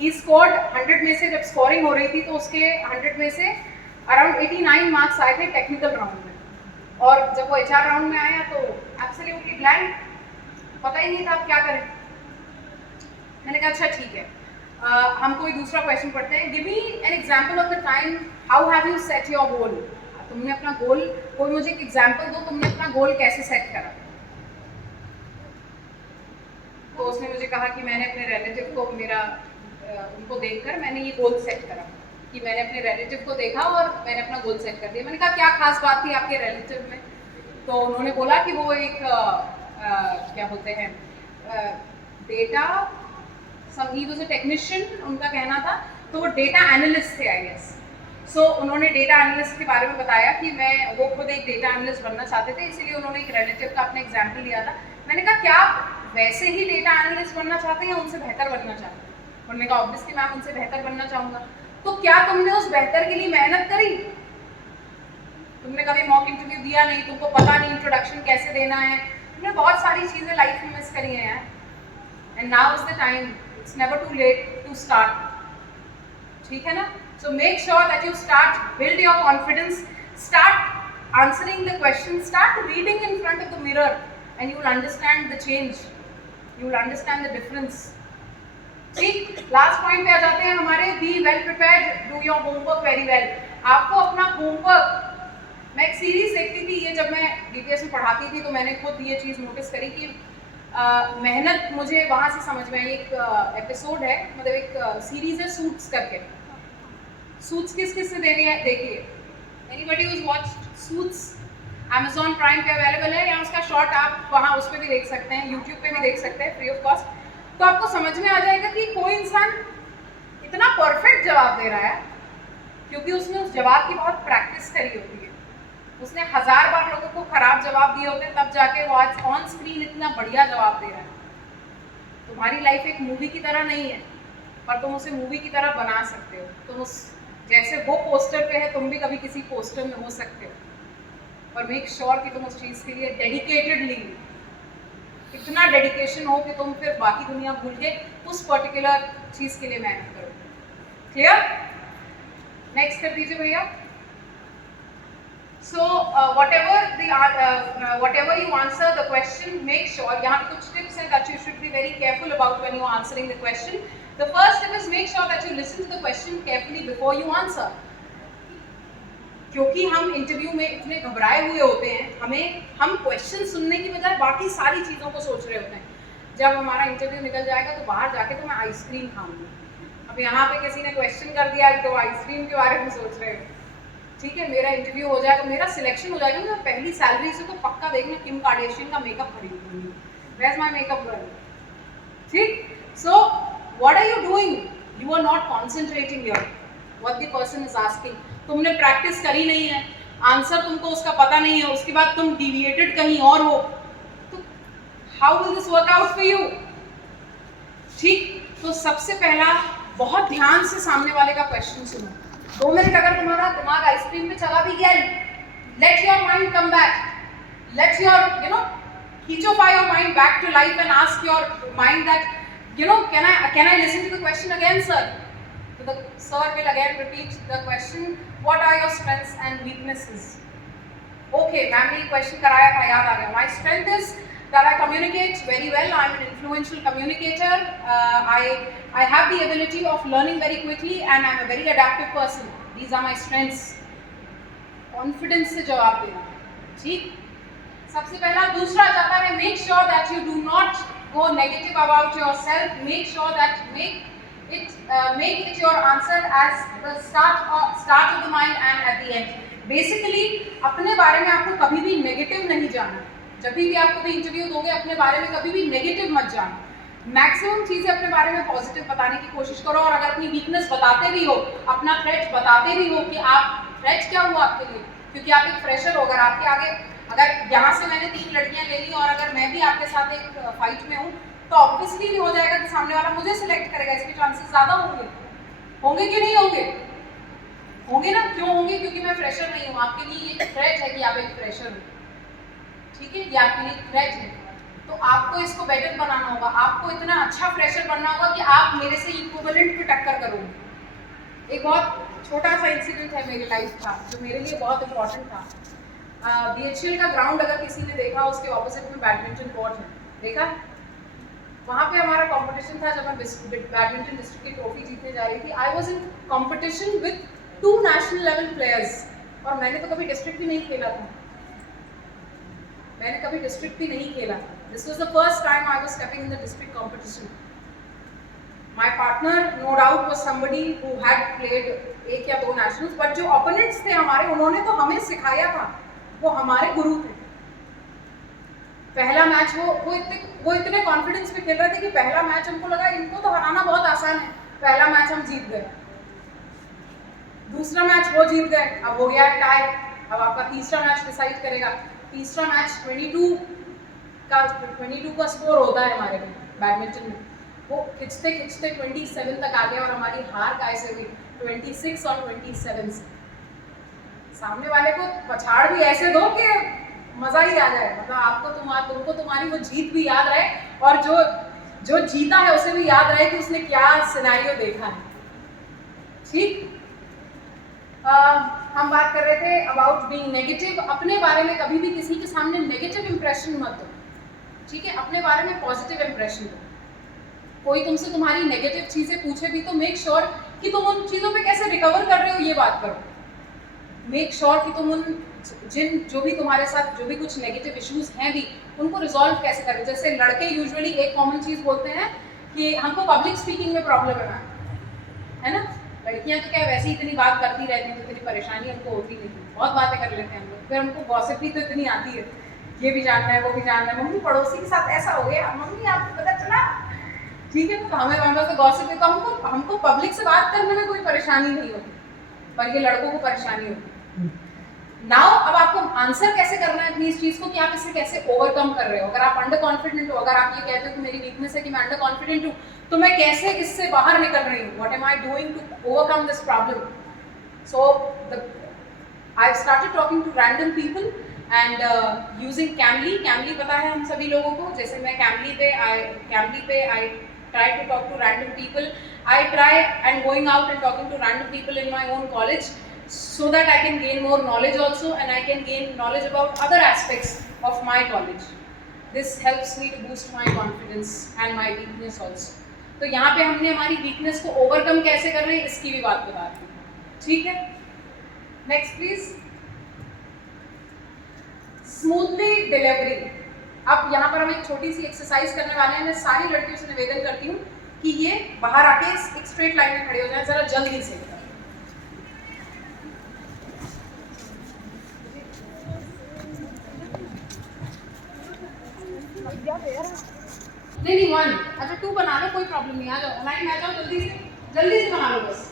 He scored 100 में से, जब स्कोरिंग हो रही थी तो उसके 100 में से अराउंड 89 मार्क्स आए थे टेक्निकल राउंड में, और जब वो HR राउंड में आया तो एब्सोल्युटली ब्लैंक, पता ही नहीं था आप क्या करें। मैंने कहा अच्छा ठीक है, हम कोई दूसरा क्वेश्चन पढ़ते हैं। Give me an example of the time how have you set your goal. तुमने अपना गोल, कोई मुझे एक एग्जांपल दो, तुमने अपना गोल कैसे सेट करा। तो उसने मुझे कहा कि मैंने अपने रिलेटिव को उनको देखकर मैंने ये गोल सेट करा कि मैंने अपने रिलेटिव को देखा और मैंने अपना गोल सेट कर दिया। मैंने कहा क्या खास बात थी आपके रिलेटिव में? तो उन्होंने बोला कि वो एक क्या बोलते हैं data, he was a technician उनका कहना था, तो वो डेटा एनालिस्ट थे आई गेस। सो उन्होंने डेटा एनालिस्ट के बारे में बताया कि वो खुद एक डेटा एनालिस्ट बनना चाहते थे, इसीलिए उन्होंने एक रिलेटिव का अपना एग्जाम्पल लिया था। मैंने कहा क्या वैसे ही डेटा एनालिस्ट बनना चाहते हैं या उनसे बेहतर बनना चाहते हैं? उन्होंने कहा ऑब्वियसली मैम उनसे बेहतर बनना चाहूँगा। तो क्या तुमने उस बेहतर के लिए मेहनत करी? तुमने कभी मॉक इंटरव्यू दिया नहीं, तुमको पता नहीं इंट्रोडक्शन कैसे देना है, तुमने बहुत सारी चीज़ें लाइफ में मिस करी हैं यार। And now is the time, it's never too late to start, ठीक है ना? So make sure that you start, build your confidence, start answering the questions, start reading in front of the mirror and you will understand the change, you will understand the difference. ठीक, लास्ट पॉइंट पे आ जाते हैं हमारे, be well prepared, do your homework very well. आपको अपना होमवर्क, मैं एक सीरीज देखती थी, ये जब मैं DPS में पढ़ाती थी तो मैंने खुद ये चीज़ नोटिस करी कि मेहनत मुझे वहाँ से समझ में आई। एक एपिसोड है, मतलब एक सीरीज है सूट्स करके। सूट्स किस से देखी है? देखिए, anybody who's watched Suits? Amazon Prime पे अवेलेबल है, या उसका शॉर्ट आप वहाँ उस पर भी देख सकते हैं, यूट्यूब पे भी देख सकते हैं फ्री ऑफ कॉस्ट। तो आपको समझ में आ जाएगा कि कोई इंसान इतना परफेक्ट जवाब दे रहा है क्योंकि उसने उस जवाब की बहुत प्रैक्टिस करी होती है। उसने 1000 बार लोगों को खराब जवाब दिए होते हैं, तब जाके वो आज ऑन स्क्रीन इतना बढ़िया जवाब दे रहा है। तुम्हारी लाइफ एक मूवी की तरह नहीं है, पर तुम उसे मूवी की तरह बना सकते हो। तुम उस जैसे वो पोस्टर पे है, तुम भी कभी किसी पोस्टर में हो सकते हो। और मेक श्योर कि तुम उस चीज़ के लिए डेडिकेटेडली, इतना डेडिकेशन हो कि तुम फिर बाकी दुनिया भूल के उस पर्टिकुलर चीज़ के लिए मेहनत करो। क्लियर? नेक्स्ट कर दीजिए भैया। So whatever you answer the question, make sure, यहाँ पे कुछ tips हैं that you should be very careful about when you are answering the question. The first tip is make sure that you listen to the question carefully before you answer. क्योंकि हम इंटरव्यू में इतने घबराए हुए होते हैं, हम क्वेश्चन सुनने की बजाय बाकी सारी चीज़ों को सोच रहे होते हैं। जब हमारा इंटरव्यू निकल जाएगा तो बाहर जाके तो मैं आइसक्रीम खाऊंगी, अब यहाँ पे किसी ने क्वेश्चन कर दिया तो आइसक्रीम के बारे में सोच रहे हो। ठीक है, मेरा इंटरव्यू हो जाएगा, मेरा सिलेक्शन हो जाएगा, मैं पहली सैलरी से तो पक्का देखना किम कार्डेशियन का मेकअप खरीदूंगी। Where is my makeup girl? ठीक, so what are you doing? You are not concentrating here what the person is asking. तुमने प्रैक्टिस करी नहीं है, आंसर तुमको उसका पता नहीं है, उसके बाद तुम डिविएटेड कहीं और हो, तो how will this work out for you? ठीक, तो सबसे पहला बहुत ध्यान से सामने वाले का क्वेश्चन सुनो। 2 मिनट अगर तुम्हारा दिमाग आइसक्रीम पे चला भी गया, let your mind come back, let your खींचोफाई your mind back to life and ask your mind that can I listen to the question again, sir? So the sir will again repeat the question, what are your strengths and weaknesses? Okay, ma'am ने क्वेश्चन कराया था, याद आ गया। My strength is that I communicate very well. I'm an influential communicator. I have the ability of learning very quickly and I'm a very adaptive person. These are my strengths. Confidence से जवाब देना, ठीक? सबसे पहला। दूसरा जाता है make sure that you do not go negative about yourself. Make sure that make it your answer as the start of the mind and at the end. Basically अपने बारे में आपको कभी भी नेगेटिव नहीं जाना। जब भी आप कभी इंटरव्यू दोगे, अपने बारे में कभी भी नेगेटिव मत जाना। मैक्सिमम चीज़ें अपने बारे में पॉजिटिव बताने की कोशिश करो, और अगर अपनी वीकनेस बताते भी हो, अपना थ्रेट बताते भी हो कि आप थ्रेट क्या हुआ आपके लिए? क्योंकि आप एक फ्रेशर हो, अगर आपके आगे, अगर यहाँ से मैंने 3 लड़कियाँ ले ली और अगर मैं भी आपके साथ एक फाइट में हूँ, तो ऑब्वियसली हो जाएगा कि सामने वाला मुझे सिलेक्ट करेगा, इसके चांसेस ज़्यादा होंगे। होंगे कि नहीं होंगे? होंगे ना। क्यों होंगे? क्योंकि मैं फ्रेशर नहीं हूँ। आपके लिए एक थ्रेट है कि आप एक फ्रेशर हो, ठीक है, ये आपके लिए थ्रेट है। तो आपको इसको बेटर बनाना होगा, आपको इतना अच्छा फ्रेशर बनना होगा कि आप मेरे से इक्विवेलेंट पे टक्कर करोगे। एक बहुत छोटा सा इंसिडेंट है मेरी लाइफ का जो मेरे लिए बहुत इंपॉर्टेंट था। BHL का ग्राउंड अगर किसी ने देखा, उसके ऑपोजिट में बैडमिंटन कोर्ट है, देखा? वहाँ पे हमारा कंपटीशन था जब मैं बैडमिंटन डिस्ट्रिक्ट की ट्रॉफी जीतने जा रही थी। I was in competition with 2 national level players, और मैंने तो कभी डिस्ट्रिक्ट भी नहीं खेला था, मैंने कभी डिस्ट्रिक्ट भी नहीं खेला था। This was the first time I was stepping in the district competition. My partner no doubt was somebody who had played 1 या 2 नेशनल्स, बट जो ओपोनेंट्स थे हमारे, उन्होंने तो हमें सिखाया था, वो हमारे गुरु थे। पहला मैच वो इतने कॉन्फिडेंस में खेल रहे थे कि पहला मैच हमको लगा इनको तो हराना बहुत आसान है, पहला मैच हम जीत गए। दूसरा मैच वो जीत गए, अब हो गया टाई। अब आपका तीसरा मैच डिसाइड करेगा। तीसरा मैच 22 का स्कोर होता है हमारे में बैडमिंटन में। वो खिंचते खिंचते 27 तक आ गया और हमारी हार कैसे हुई? 26 और 27 से। सामने वाले को पछाड़ भी ऐसे दो कि मजा ही आ जाए, मतलब आपको तुमको तुम्हारी वो जीत भी याद रहे और जो जीता है उसे भी याद रहे कि उसने क्या सिनेरियो देखा है। ठीक, हम बात कर रहे थे अबाउट बीइंग नेगेटिव। अपने बारे में कभी भी किसी के सामने नेगेटिव इंप्रेशन मत दो, ठीक है, अपने बारे में पॉजिटिव इंप्रेशन दो। कोई तुमसे तुम्हारी नेगेटिव चीजें पूछे भी तो मेक श्योर कि तुम उन चीजों पे कैसे रिकवर कर रहे हो, ये बात करो। मेक श्योर कि तुम उन जो भी तुम्हारे साथ जो भी कुछ नेगेटिव इश्यूज हैं भी, उनको रिजॉल्व कैसे करें। जैसे लड़के यूजुअली एक कॉमन चीज बोलते हैं कि हमको पब्लिक स्पीकिंग में प्रॉब्लम है, है ना। लड़कियां तो क्या वैसे ही इतनी बात करती रहती हैं, तो इतनी परेशानी हमको होती नहीं, बहुत बातें कर लेते हैं हम लोग। फिर हमको गॉसिप भी तो इतनी आती है, ये भी जानना है वो भी जानना है। मम्मी पड़ोसी के साथ ऐसा हो गया, मम्मी आपको पता चला, ठीक है, तो हमें तो गॉसिप है, तो हमको पब्लिक से बात करने में कोई परेशानी नहीं होती, पर ये लड़कों को परेशानी होती है। नाउ अब आपको आंसर कैसे करना है अपनी इस चीज को कि आप इसे कैसे ओवरकम कर रहे हो। अगर आप अंडर कॉन्फिडेंट हो, अगर आप ये कहते हो कि मेरी वीकनेस है कि मैं अंडर कॉन्फिडेंट हूँ, तो मैं कैसे इससे बाहर निकल रही हूँ, what am I doing to overcome this problem. So I started talking to random people and using calmly. Calmly पता है हम सभी लोगों को, जैसे मैं कैमली पे आई try to talk to random people. I try and going out and talking to random people in my own college so that I can gain more knowledge also, and I can gain knowledge about other aspects of my college. This helps me to boost my confidence and my weakness also. तो यहाँ पे हमने हमारी वीकनेस को ओवरकम कैसे कर रहे हैं इसकी भी बात बता रही हूँ, ठीक है। Next please, smoothly delivery. अब यहाँ पर हम एक छोटी सी एक्सरसाइज करने वाले हैं। मैं सारी लड़कियों से निवेदन करती हूँ कि ये बाहर आके एक स्ट्रेट लाइन में खड़े हो जाए, जरा जल्दी से। नहीं 1, अच्छा 2 बना लो, कोई प्रॉब्लम नहीं, आ जाओ लाइन में आ जाओ, जल्दी से बना लो बस।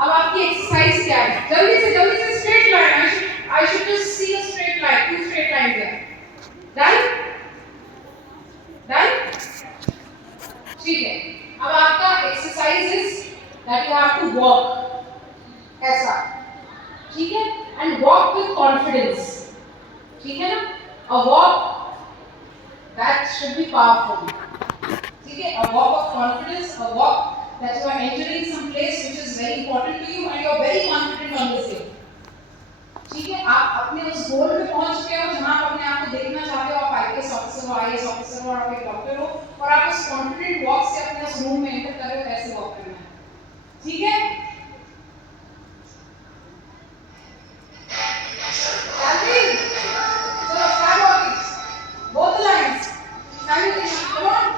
अब आपकी एक्सरसाइज क्या है? जल्दी से straight line. I should just see a straight line, 2 straight lines there. Done? ठीक है। अब आपका exercise is that you have to walk ऐसा, ठीक है, एंड वॉक विद कॉन्फिडेंस, ठीक है ना। A walk that should be powerful, ठीक है, a walk of confidence, a walk that you are entering some place which is very important to you and you are very confident on this day, ठीक है। आप अपने उस गोल पे पहुंच चुके हो जहां आप अपने आप को देखना चाहते हो, आप IPS ऑफिसर हो, IAS ऑफिसर हो, आप एक डॉक्टर हो, और आप उस कॉन्फिडेंट वॉक से अपने उस रूम में एंटर कर रहे हो, ऐसे वॉक करना है, ठीक है। चलो स्टार्ट हो, both lines simultaneously, come on.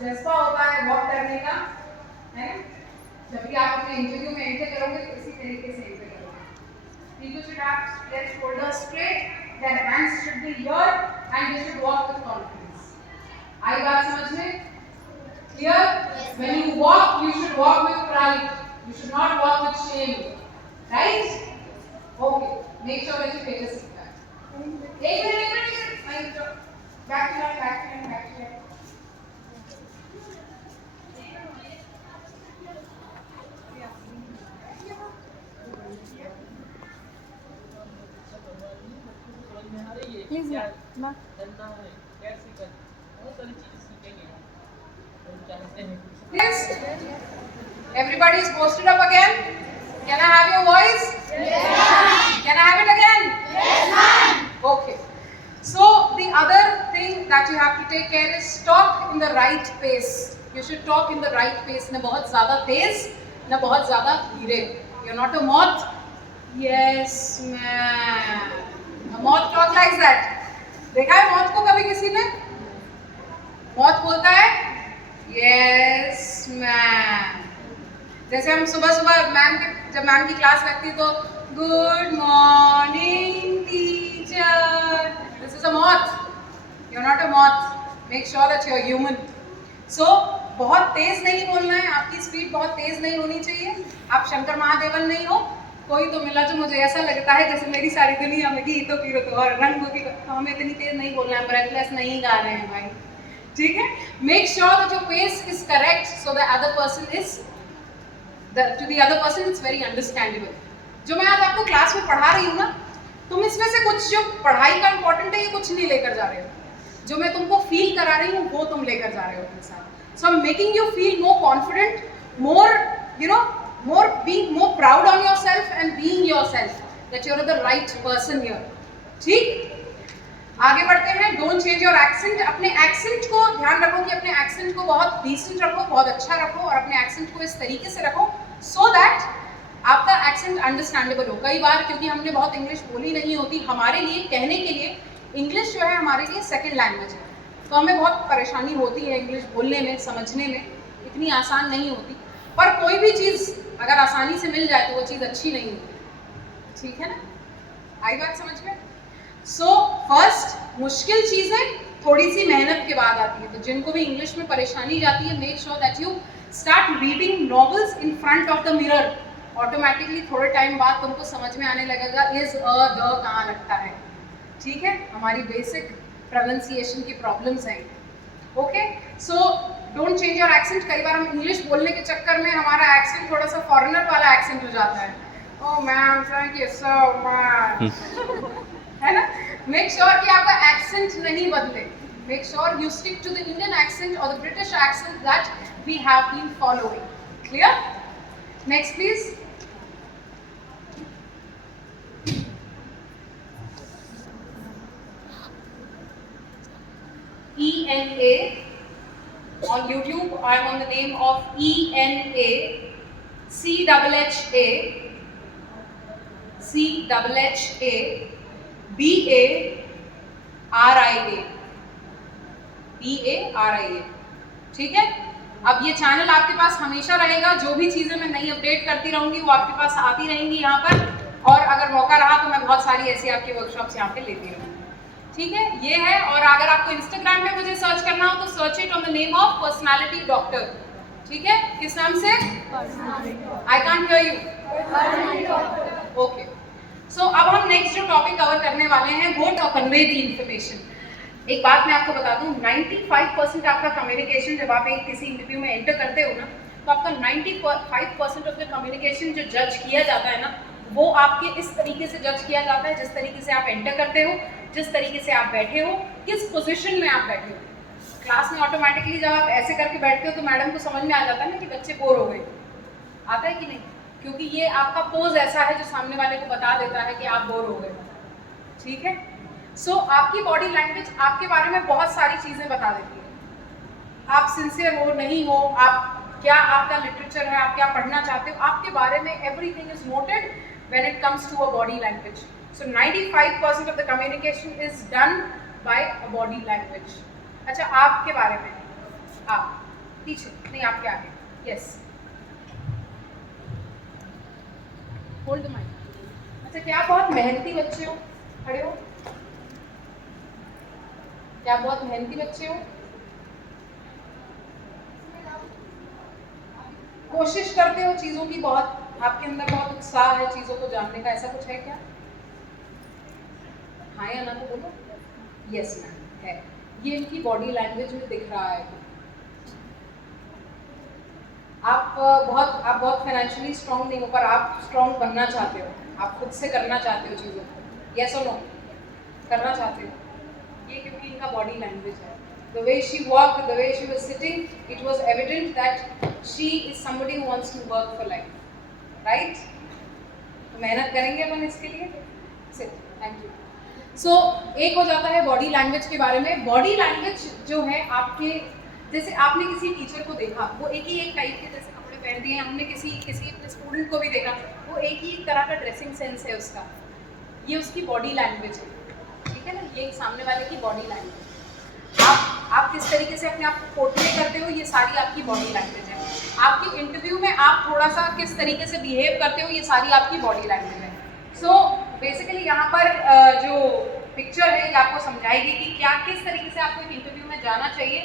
जज्बा होता है वॉक करने का, है ना? जब भी आप अपने इंटरव्यू में एंटर करोगे तो इसी तरीके से एंटर करोगे. People should have their shoulders straight, their hands should be here, and they should walk with confidence. आई बात समझ में? Clear? When you walk, you should walk with pride. You should not walk with shame. Right? Okay. Make sure that you take a seat back. एक minute. Back to back. Please, ma. Yes. Everybody is posted up again. Can I have your voice? Yes. Can I have it again? Yes. Okay. So the other thing that you have to take care is talk in the right pace. You should talk in the right pace. न बहुत ज़्यादा तेज, न बहुत ज़्यादा धीरे. You're not a moth. Yes, ma'am. A moth talk like that. देखा है मौत को कभी किसी ने? मौत बोलता है यस मैम. जैसे हम सुबह सुबह जब मैम की क्लास लगती तो good morning teacher. This is a moth. You are not a moth. Make sure that you are human. So बहुत तेज नहीं बोलना है. आपकी स्पीड बहुत तेज नहीं होनी चाहिए. आप शंकर महादेवन नहीं हो. कोई तो मिला जो मुझे ऐसा लगता है जैसे मेरी सारी दुनिया में गीतों की तो और रंगों की. हमें इतनी तेज नहीं बोलना है. ब्रेथलेस नहीं गा रहे हैं भाई. ठीक है. Make sure that your pace is correct so the other person is to the other person it's very understandable. जो मैं आज आपको क्लास में पढ़ा रही हूँ ना, तुम इसमें से कुछ जो पढ़ाई का इंपॉर्टेंट है ये कुछ नहीं लेकर जा रहे हो. जो मैं तुमको फील करा रही हूँ वो तुम लेकर जा रहे हो अपने साथ. So I am making you feel more confident, more being more proud on yourself and being yourself that you're the right person here. ठीक. आगे बढ़ते हैं. Don't change your accent. अपने एक्सेंट को ध्यान रखो कि अपने एक्सेंट को बहुत डिसेंट रखो, बहुत अच्छा रखो और अपने एक्सेंट को इस तरीके से रखो सो दैट आपका एक्सेंट अंडरस्टैंडेबल हो. कई बार क्योंकि हमने बहुत इंग्लिश बोली नहीं होती, हमारे लिए कहने के लिए इंग्लिश जो है हमारे लिए सेकेंड लैंग्वेज है, तो हमें बहुत परेशानी होती है इंग्लिश बोलने में, समझने में. इतनी आसान नहीं होती. पर कोई भी चीज़ अगर आसानी से मिल जाए तो वो चीज़ अच्छी नहीं होती. ठीक है ना? आई बात समझ में? सो फर्स्ट मुश्किल चीज़ें थोड़ी सी मेहनत के बाद आती है. तो जिनको भी इंग्लिश में परेशानी जाती है, make sure that you start reading novels in front of the mirror. Automatically थोड़े टाइम बाद तुमको समझ में आने लगेगा इज द कहाँ लगता है. ठीक है. हमारी बेसिक प्रोनाउंसिएशन की प्रॉब्लम्स हैं. Okay. So don't change your accent. कई बार हम इंग्लिश बोलने के चक्कर में हमारा एक्सेंट थोड़ा सा फॉरेनर वाला एक्सेंट हो जाता है. Oh ma'am thank you so much. है ना? मेक श्योर कि आपका एक्सेंट नहीं बदले. Make sure you stick to the Indian accent और the British accent that we have been following. Clear? Next please. ENA. On YouTube, I'm on the name of ENA, CHHA, BARIA. ठीक है. अब ये चैनल आपके पास हमेशा रहेगा. जो भी चीज़ें मैं नई अपडेट करती रहूँगी वो आपके पास आती रहेंगी यहाँ पर. और अगर मौका रहा तो मैं बहुत सारी ऐसी आपकी वर्कशॉप्स यहाँ पे लेती रहूँगी. ठीक है. ये है. और अगर आपको इंस्टाग्राम पे मुझे सर्च करना हो तो search it on the name of personality doctor. ठीक है. किस नाम से? I can't hear you. Okay. So अब हम नेक्स्ट जो टॉपिक कवर करने वाले हैं वो टू कन्वे द इंफॉर्मेशन. एक बात मैं आपको बता दूं, 95% आपका कम्युनिकेशन जब आप एक किसी इंटरव्यू में एंटर करते हो ना, तो आपका 95% ऑफ द कम्युनिकेशन जो जज किया जाता है ना, वो आपके इस तरीके से जज किया जाता है जिस तरीके से आप एंटर करते हो, जिस तरीके से आप बैठे हो, किस पोजीशन में आप बैठे हो. क्लास में ऑटोमेटिकली जब आप ऐसे करके बैठते हो तो मैडम को समझ में आ जाता है ना कि बच्चे बोर हो गए. आता है कि नहीं? क्योंकि ये आपका पोज ऐसा है जो सामने वाले को बता देता है कि आप बोर हो गए. ठीक है. सो आपकी बॉडी लैंग्वेज आपके बारे में बहुत सारी चीज़ें बता देती है. आप सिंसियर हो नहीं हो, आप क्या, आपका लिटरेचर है, आप क्या पढ़ना चाहते हो, आपके बारे में everything is noted when it comes to a body language. So 95% of the communication is done by a body language. अच्छा, आपके बारे में, आप पीछे नहीं, आपके आगे, यस, होल्ड द माइक। अच्छा, क्या आप बहुत मेहनती बच्चे हो? खड़े हो। क्या आप बहुत मेहनती बच्चे हो? कोशिश करते हो चीज़ों की, बहुत आपके अंदर बहुत उत्साह है चीज़ों को जानने का, ऐसा कुछ है क्या? हाँ या ना तो बोलो। यस मैम, है। ये इनकी बॉडी लैंग्वेज में दिख रहा है। आप बहुत फाइनेंशियली स्ट्रांग नहीं हो, पर आप स्ट्रांग बनना चाहते हो, आप खुद से करना चाहते हो चीज़ों को, यस और नो? करना चाहते हो, ये क्योंकि इनका बॉडी लैंग्वेज है। The way she walked, the way she was sitting, it was evident that she is somebody who wants to work for life, right? तो मेहनत करेंगे अपन इसके लिए। Sit, thank you. So एक हो जाता है बॉडी लैंग्वेज के बारे में। बॉडी लैंग्वेज जो है आपके, जैसे आपने किसी टीचर को देखा, वो एक ही एक टाइप के जैसे कपड़े पहन दिए, हमने किसी अपने स्टूडेंट को भी देखा, वो एक ही तरह का ड्रेसिंग सेंस है उसका, ये उसकी बॉडी लैंग्वेज है, ठीक है ना? ये सामने वाले की बॉडी लैंग्वेज। आप किस तरीके से अपने आप को पोर्ट्रे करते हो, ये सारी आपकी बॉडी लैंग्वेज है। आपके इंटरव्यू में आप थोड़ा सा किस तरीके से बिहेव करते हो, ये सारी आपकी बॉडी लैंग्वेज है। सो बेसिकली यहाँ पर जो पिक्चर है ये आपको समझाएगी कि क्या किस तरीके से आपको एक इंटरव्यू में जाना चाहिए।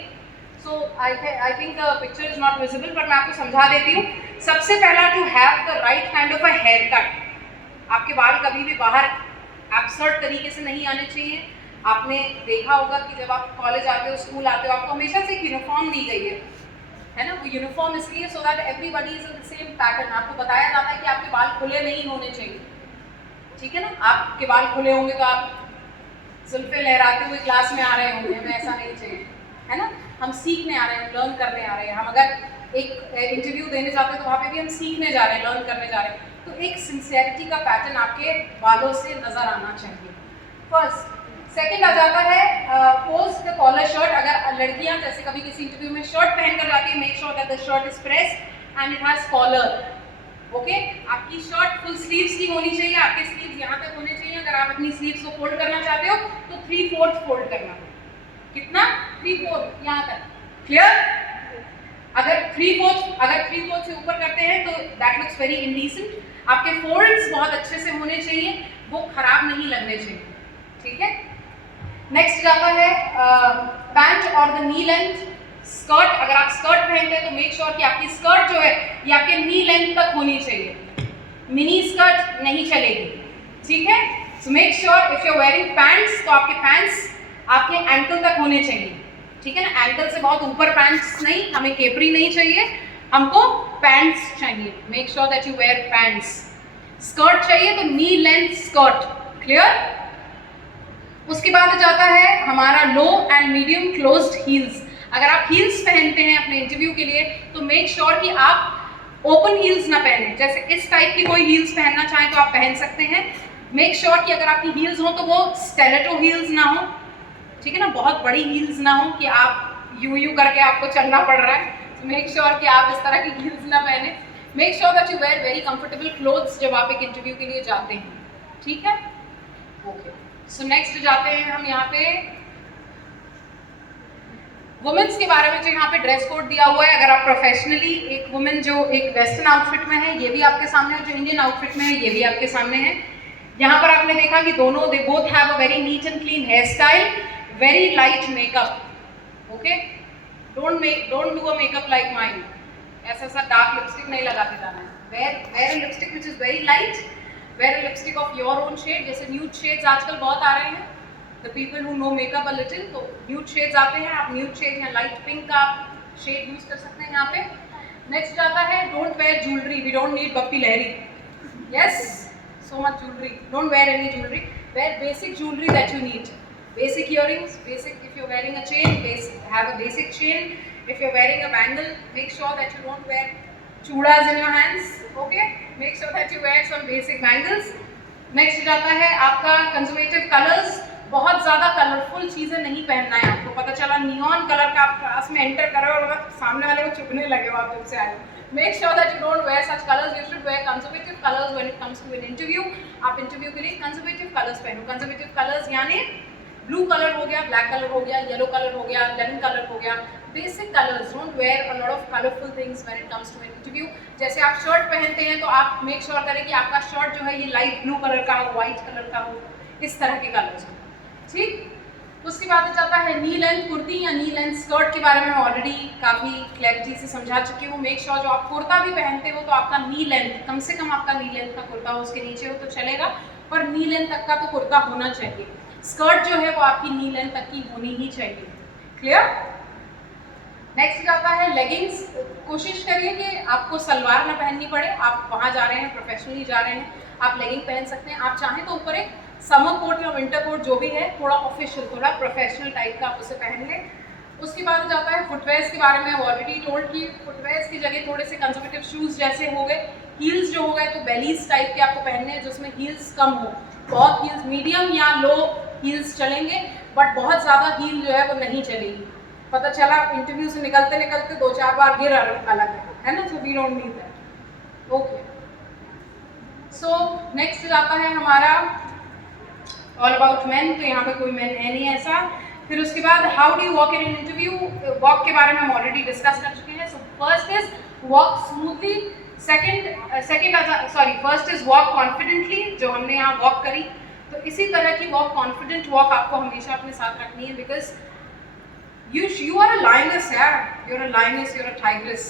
So I think the picture is not visible, पर मैं आपको समझा देती हूँ। सबसे पहला, to have the right kind of a haircut. आपके बाल कभी भी बाहर एब्सर्ड तरीके से नहीं आने चाहिए। आपने देखा होगा कि जब आप कॉलेज आते हो, स्कूल आते हो, आपको हमेशा से एक यूनिफॉर्म दी गई है ना? वो यूनिफॉर्म इसलिए so that everybody is in the same pattern. आपको बताया जाता है कि आपके बाल खुले नहीं होने चाहिए, ठीक है ना? आपके बाल खुले होंगे तो आप जुल्फे लहराते हुए क्लास में आ रहे होंगे, हमें ऐसा नहीं चाहिए, है ना? हम सीखने आ रहे हैं, लर्न करने आ रहे हैं। हम अगर एक इंटरव्यू देने जाते हैं तो वहाँ पे भी हम सीखने जा रहे हैं, लर्न करने जा रहे हैं। तो एक सिंसियरिटी का पैटर्न आपके बालों से नजर आना चाहिए, फर्स्ट। सेकंड आ जाता है पोस्ट द कॉलर शर्ट। अगर लड़कियां जैसे कभी किसी इंटरव्यू में शर्ट पहन कर जाती है, make sure that the shirt is pressed and it has collar, okay? आपकी शर्ट फुल स्लीव्स की होनी चाहिए, आपके स्लीव्स यहाँ तक होने चाहिए। अगर आप अपनी स्लीव्स को फोल्ड करना चाहते हो तो 3/4 फोल्ड करना। कितना? 3/4 यहाँ तक, क्लियर? अगर 3/4 से ऊपर करते हैं तो दैट लुक्स वेरी इंडीसेंट। आपके फोल्ड्स बहुत अच्छे से होने चाहिए, वो खराब नहीं लगने चाहिए, ठीक है? नेक्स्ट जाता है पैंट और द नी लेंथ स्कर्ट। अगर आप स्कर्ट पहनते हैं तो मेक श्योर कि आपकी स्कर्ट जो है ये आपके नी लेंथ तक होनी चाहिए, मिनी स्कर्ट नहीं चलेगी, ठीक है? So make sure if you are wearing pants तो आपके पैंट्स आपके एंकल तक होने चाहिए, ठीक है ना? एंकल से बहुत ऊपर पैंट्स नहीं, हमें केपरी नहीं चाहिए, हमको पैंट्स चाहिए। Make sure that you wear pants. Skirt चाहिए तो नी लेंथ स्कर्ट, क्लियर? उसके बाद जाता है हमारा लो एंड मीडियम क्लोज्ड हील्स। अगर आप हील्स पहनते हैं अपने इंटरव्यू के लिए तो मेक श्योर कि आप ओपन हील्स ना पहने। जैसे इस टाइप की कोई हील्स पहनना चाहें तो आप पहन सकते हैं। मेक श्योर कि अगर आपकी हील्स हो तो वो स्टेलेटो हील्स ना हो, ठीक है ना? बहुत बड़ी हील्स ना हो कि आप यूं करके आपको चलना पड़ रहा है। मेक श्योर कि आप इस तरह की हील्स ना पहने। Make sure that you wear very comfortable clothes जब आप एक इंटरव्यू के लिए जाते हैं, ठीक है? ओके, सो नेक्स्ट जाते हैं हम यहाँ पे वुमेन्स के बारे में। जो यहाँ पे ड्रेस कोड दिया हुआ है, अगर आप प्रोफेशनली एक वुमेन जो एक वेस्टर्न आउटफिट में है, ये भी आपके सामने है, जो इंडियन आउटफिट में है ये भी आपके सामने है। यहाँ पर आपने देखा कि दोनों they both have a very neat and clean hair style, very light makeup, okay? Don't do a makeup like mine, ऐसा डार्क लिपस्टिक नहीं लगाते जाना है। Wear lipstick which is very light, wear lipstick of your own shade. जैसे न्यूड शेड्स आजकल बहुत आ रहे हैं, the people who know makeup a little, तो न्यूड शेड्स आते हैं, आप न्यूड शेड या लाइट पिंक का शेड यूज कर सकते हैं यहाँ पे। नेक्स्ट आता है don't wear jewellery, we don't need Bappi Lahiri, yes, so much jewellery, don't wear any jewellery, wear basic jewellery that you need, basic earrings, basic, if you're wearing a chain, have a basic chain. If you're wearing a bangle, make sure that you don't wear chudas in your hands, okay? Make sure that you wear some basic bangles. Next जाता है आपका conservative colors। बहुत ज़्यादा कलरफुल चीज़ें नहीं पहनना है आपको। पता चला नियॉन कलर का आप क्लास में एंटर कर रहे हो और सामने वाले को चुभने लगे हो, आप तुमसे आए। Make sure that you don't wear such colors. You should wear conservative colors when it comes to an interview. आप इंटरव्यू के लिए conservative colors पहनो। Conservative colors यानी ब्लू कलर हो गया, ब्लैक कलर हो गया, येलो कलर हो गया, लेमन कलर हो गया, basic colours. Don't wear a lot of colourful things when it comes to an interview. जैसे आप शर्ट पहनते हैं तो आप मेक श्योर करें कि आपका शर्ट जो है ये लाइट ब्लू कलर का हो, व्हाइट कलर का हो, इस तरह के कलर्स हो. ठीक. उसके बाद जाता है नी लेंथ कुर्ती या नी लेंथ स्कर्ट के बारे में मैं ऑलरेडी काफ़ी क्लैरिटी से समझा चुकी हूँ. मेक श्योर जो आप कुर्ता भी पहनते हो तो आपका नी लेंथ कम से कम आपका नी लेंथ का कुर्ता हो, उसके नीचे हो तो चलेगा, पर नी लेंथ तक का तो कुर्ता होना चाहिए. स्कर्ट जो है वो आपकी नी लेंथ तक की होनी ही चाहिए. क्लियर. नेक्स्ट जाता है लेगिंग्स. कोशिश करिए कि आपको सलवार ना पहननी पड़े. आप वहाँ जा रहे हैं, प्रोफेशनली जा रहे हैं, आप लेगिंग पहन सकते हैं. आप चाहें तो ऊपर एक समर कोट या विंटर कोट जो भी है, थोड़ा ऑफिशियल, थोड़ा प्रोफेशनल टाइप का आप उसे पहन लें. उसके बाद जाता है फुटवेयर्स के बारे में. ऑलरेडी टोल्ड कि फुटवेयर्स की जगह थोड़े से कंजर्वेटिव शूज़ जैसे हो गए. हील्स जो हो गए तो बेलीज टाइप के आपको पहनने हैं जिसमें हील्स कम हो. बहुत हील्स, मीडियम या लो हील्स चलेंगे, बट बहुत ज़्यादा हील जो है वो नहीं चलेगी. पता चला इंटरव्यू से निकलते निकलते 2-4 बार गिर अलग है ना. So we don't need that. Okay. So next जाता है हमारा ऑल अबाउट मैन. तो यहाँ पे कोई मैन है नहीं ऐसा. फिर उसके बाद how do you walk in an interview. Walk के बारे में हम ऑलरेडी डिस्कस कर चुके हैं. So first is walk smoothly. First is walk confidently, जो हमने यहाँ वॉक करी. तो इसी तरह की वॉक, कॉन्फिडेंट वॉक आपको हमेशा अपने साथ रखनी है. Because you are a lioness यार. you're a lioness, you're a tigress,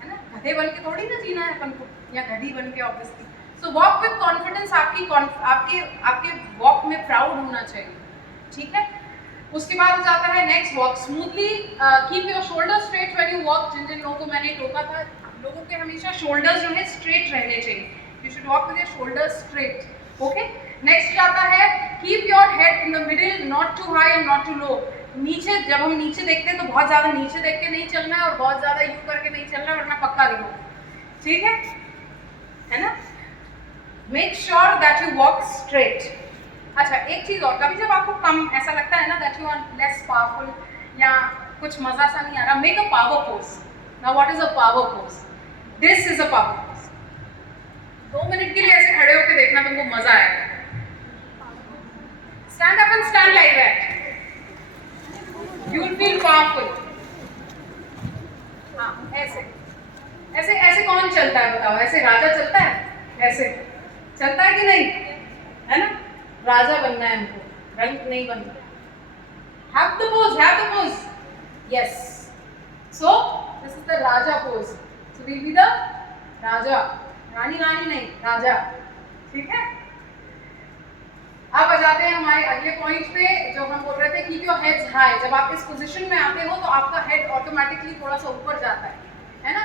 है ना. गधे बन के थोड़ी ना जीना है अपन को, या गधी बन के obviously. So walk with confidence. आपके वॉक में प्राउड होना चाहिए. ठीक है. उसके बाद जाता है next walk smoothly. Keep your shoulder straight when you walk. जिन लोगों को मैंने टोका था, लोगों के हमेशा शोल्डर्स जो है स्ट्रेट रहने चाहिए. You should walk with your shoulders straight. Okay. Next जाता है keep your head in the middle, not too high and not too low. नीचे, जब हम नीचे देखते हैं तो बहुत ज़्यादा नीचे देख के नहीं चलना है और बहुत ज़्यादा यूँ करके नहीं चलना है, वरना पक्का गिरोगे. ठीक है ना. Make sure that you walk straight. अच्छा, एक चीज़ और, कभी जब आपको कम ऐसा लगता है ना that you are less powerful या कुछ मज़ा सा नहीं आ रहा, make a power pose. Now what is a power pose? This is a power pose. 2 minute के लिए ऐसे खड़े होकर देखना, तुमको मजा आएगा. Stand up and stand like that. You will feel powerful. हाँ, ऐसे ऐसे ऐसे कौन चलता है बताओ? ऐसे राजा चलता है? ऐसे चलता है कि नहीं? है ना. राजा बनना है हमको, रंग नहीं बनना. Have the pose, have the pose. Yes. So this is the Raja pose. So we will be the Raja. रानी नहीं, राजा. ठीक है. अब आ जाते हैं हमारे अगले पॉइंट पे, जो हम बोल रहे थे कीप योर हेड्स हाई. जब आप इस पोजीशन में आते हो तो आपका हेड ऑटोमेटिकली थोड़ा सा ऊपर जाता है ना.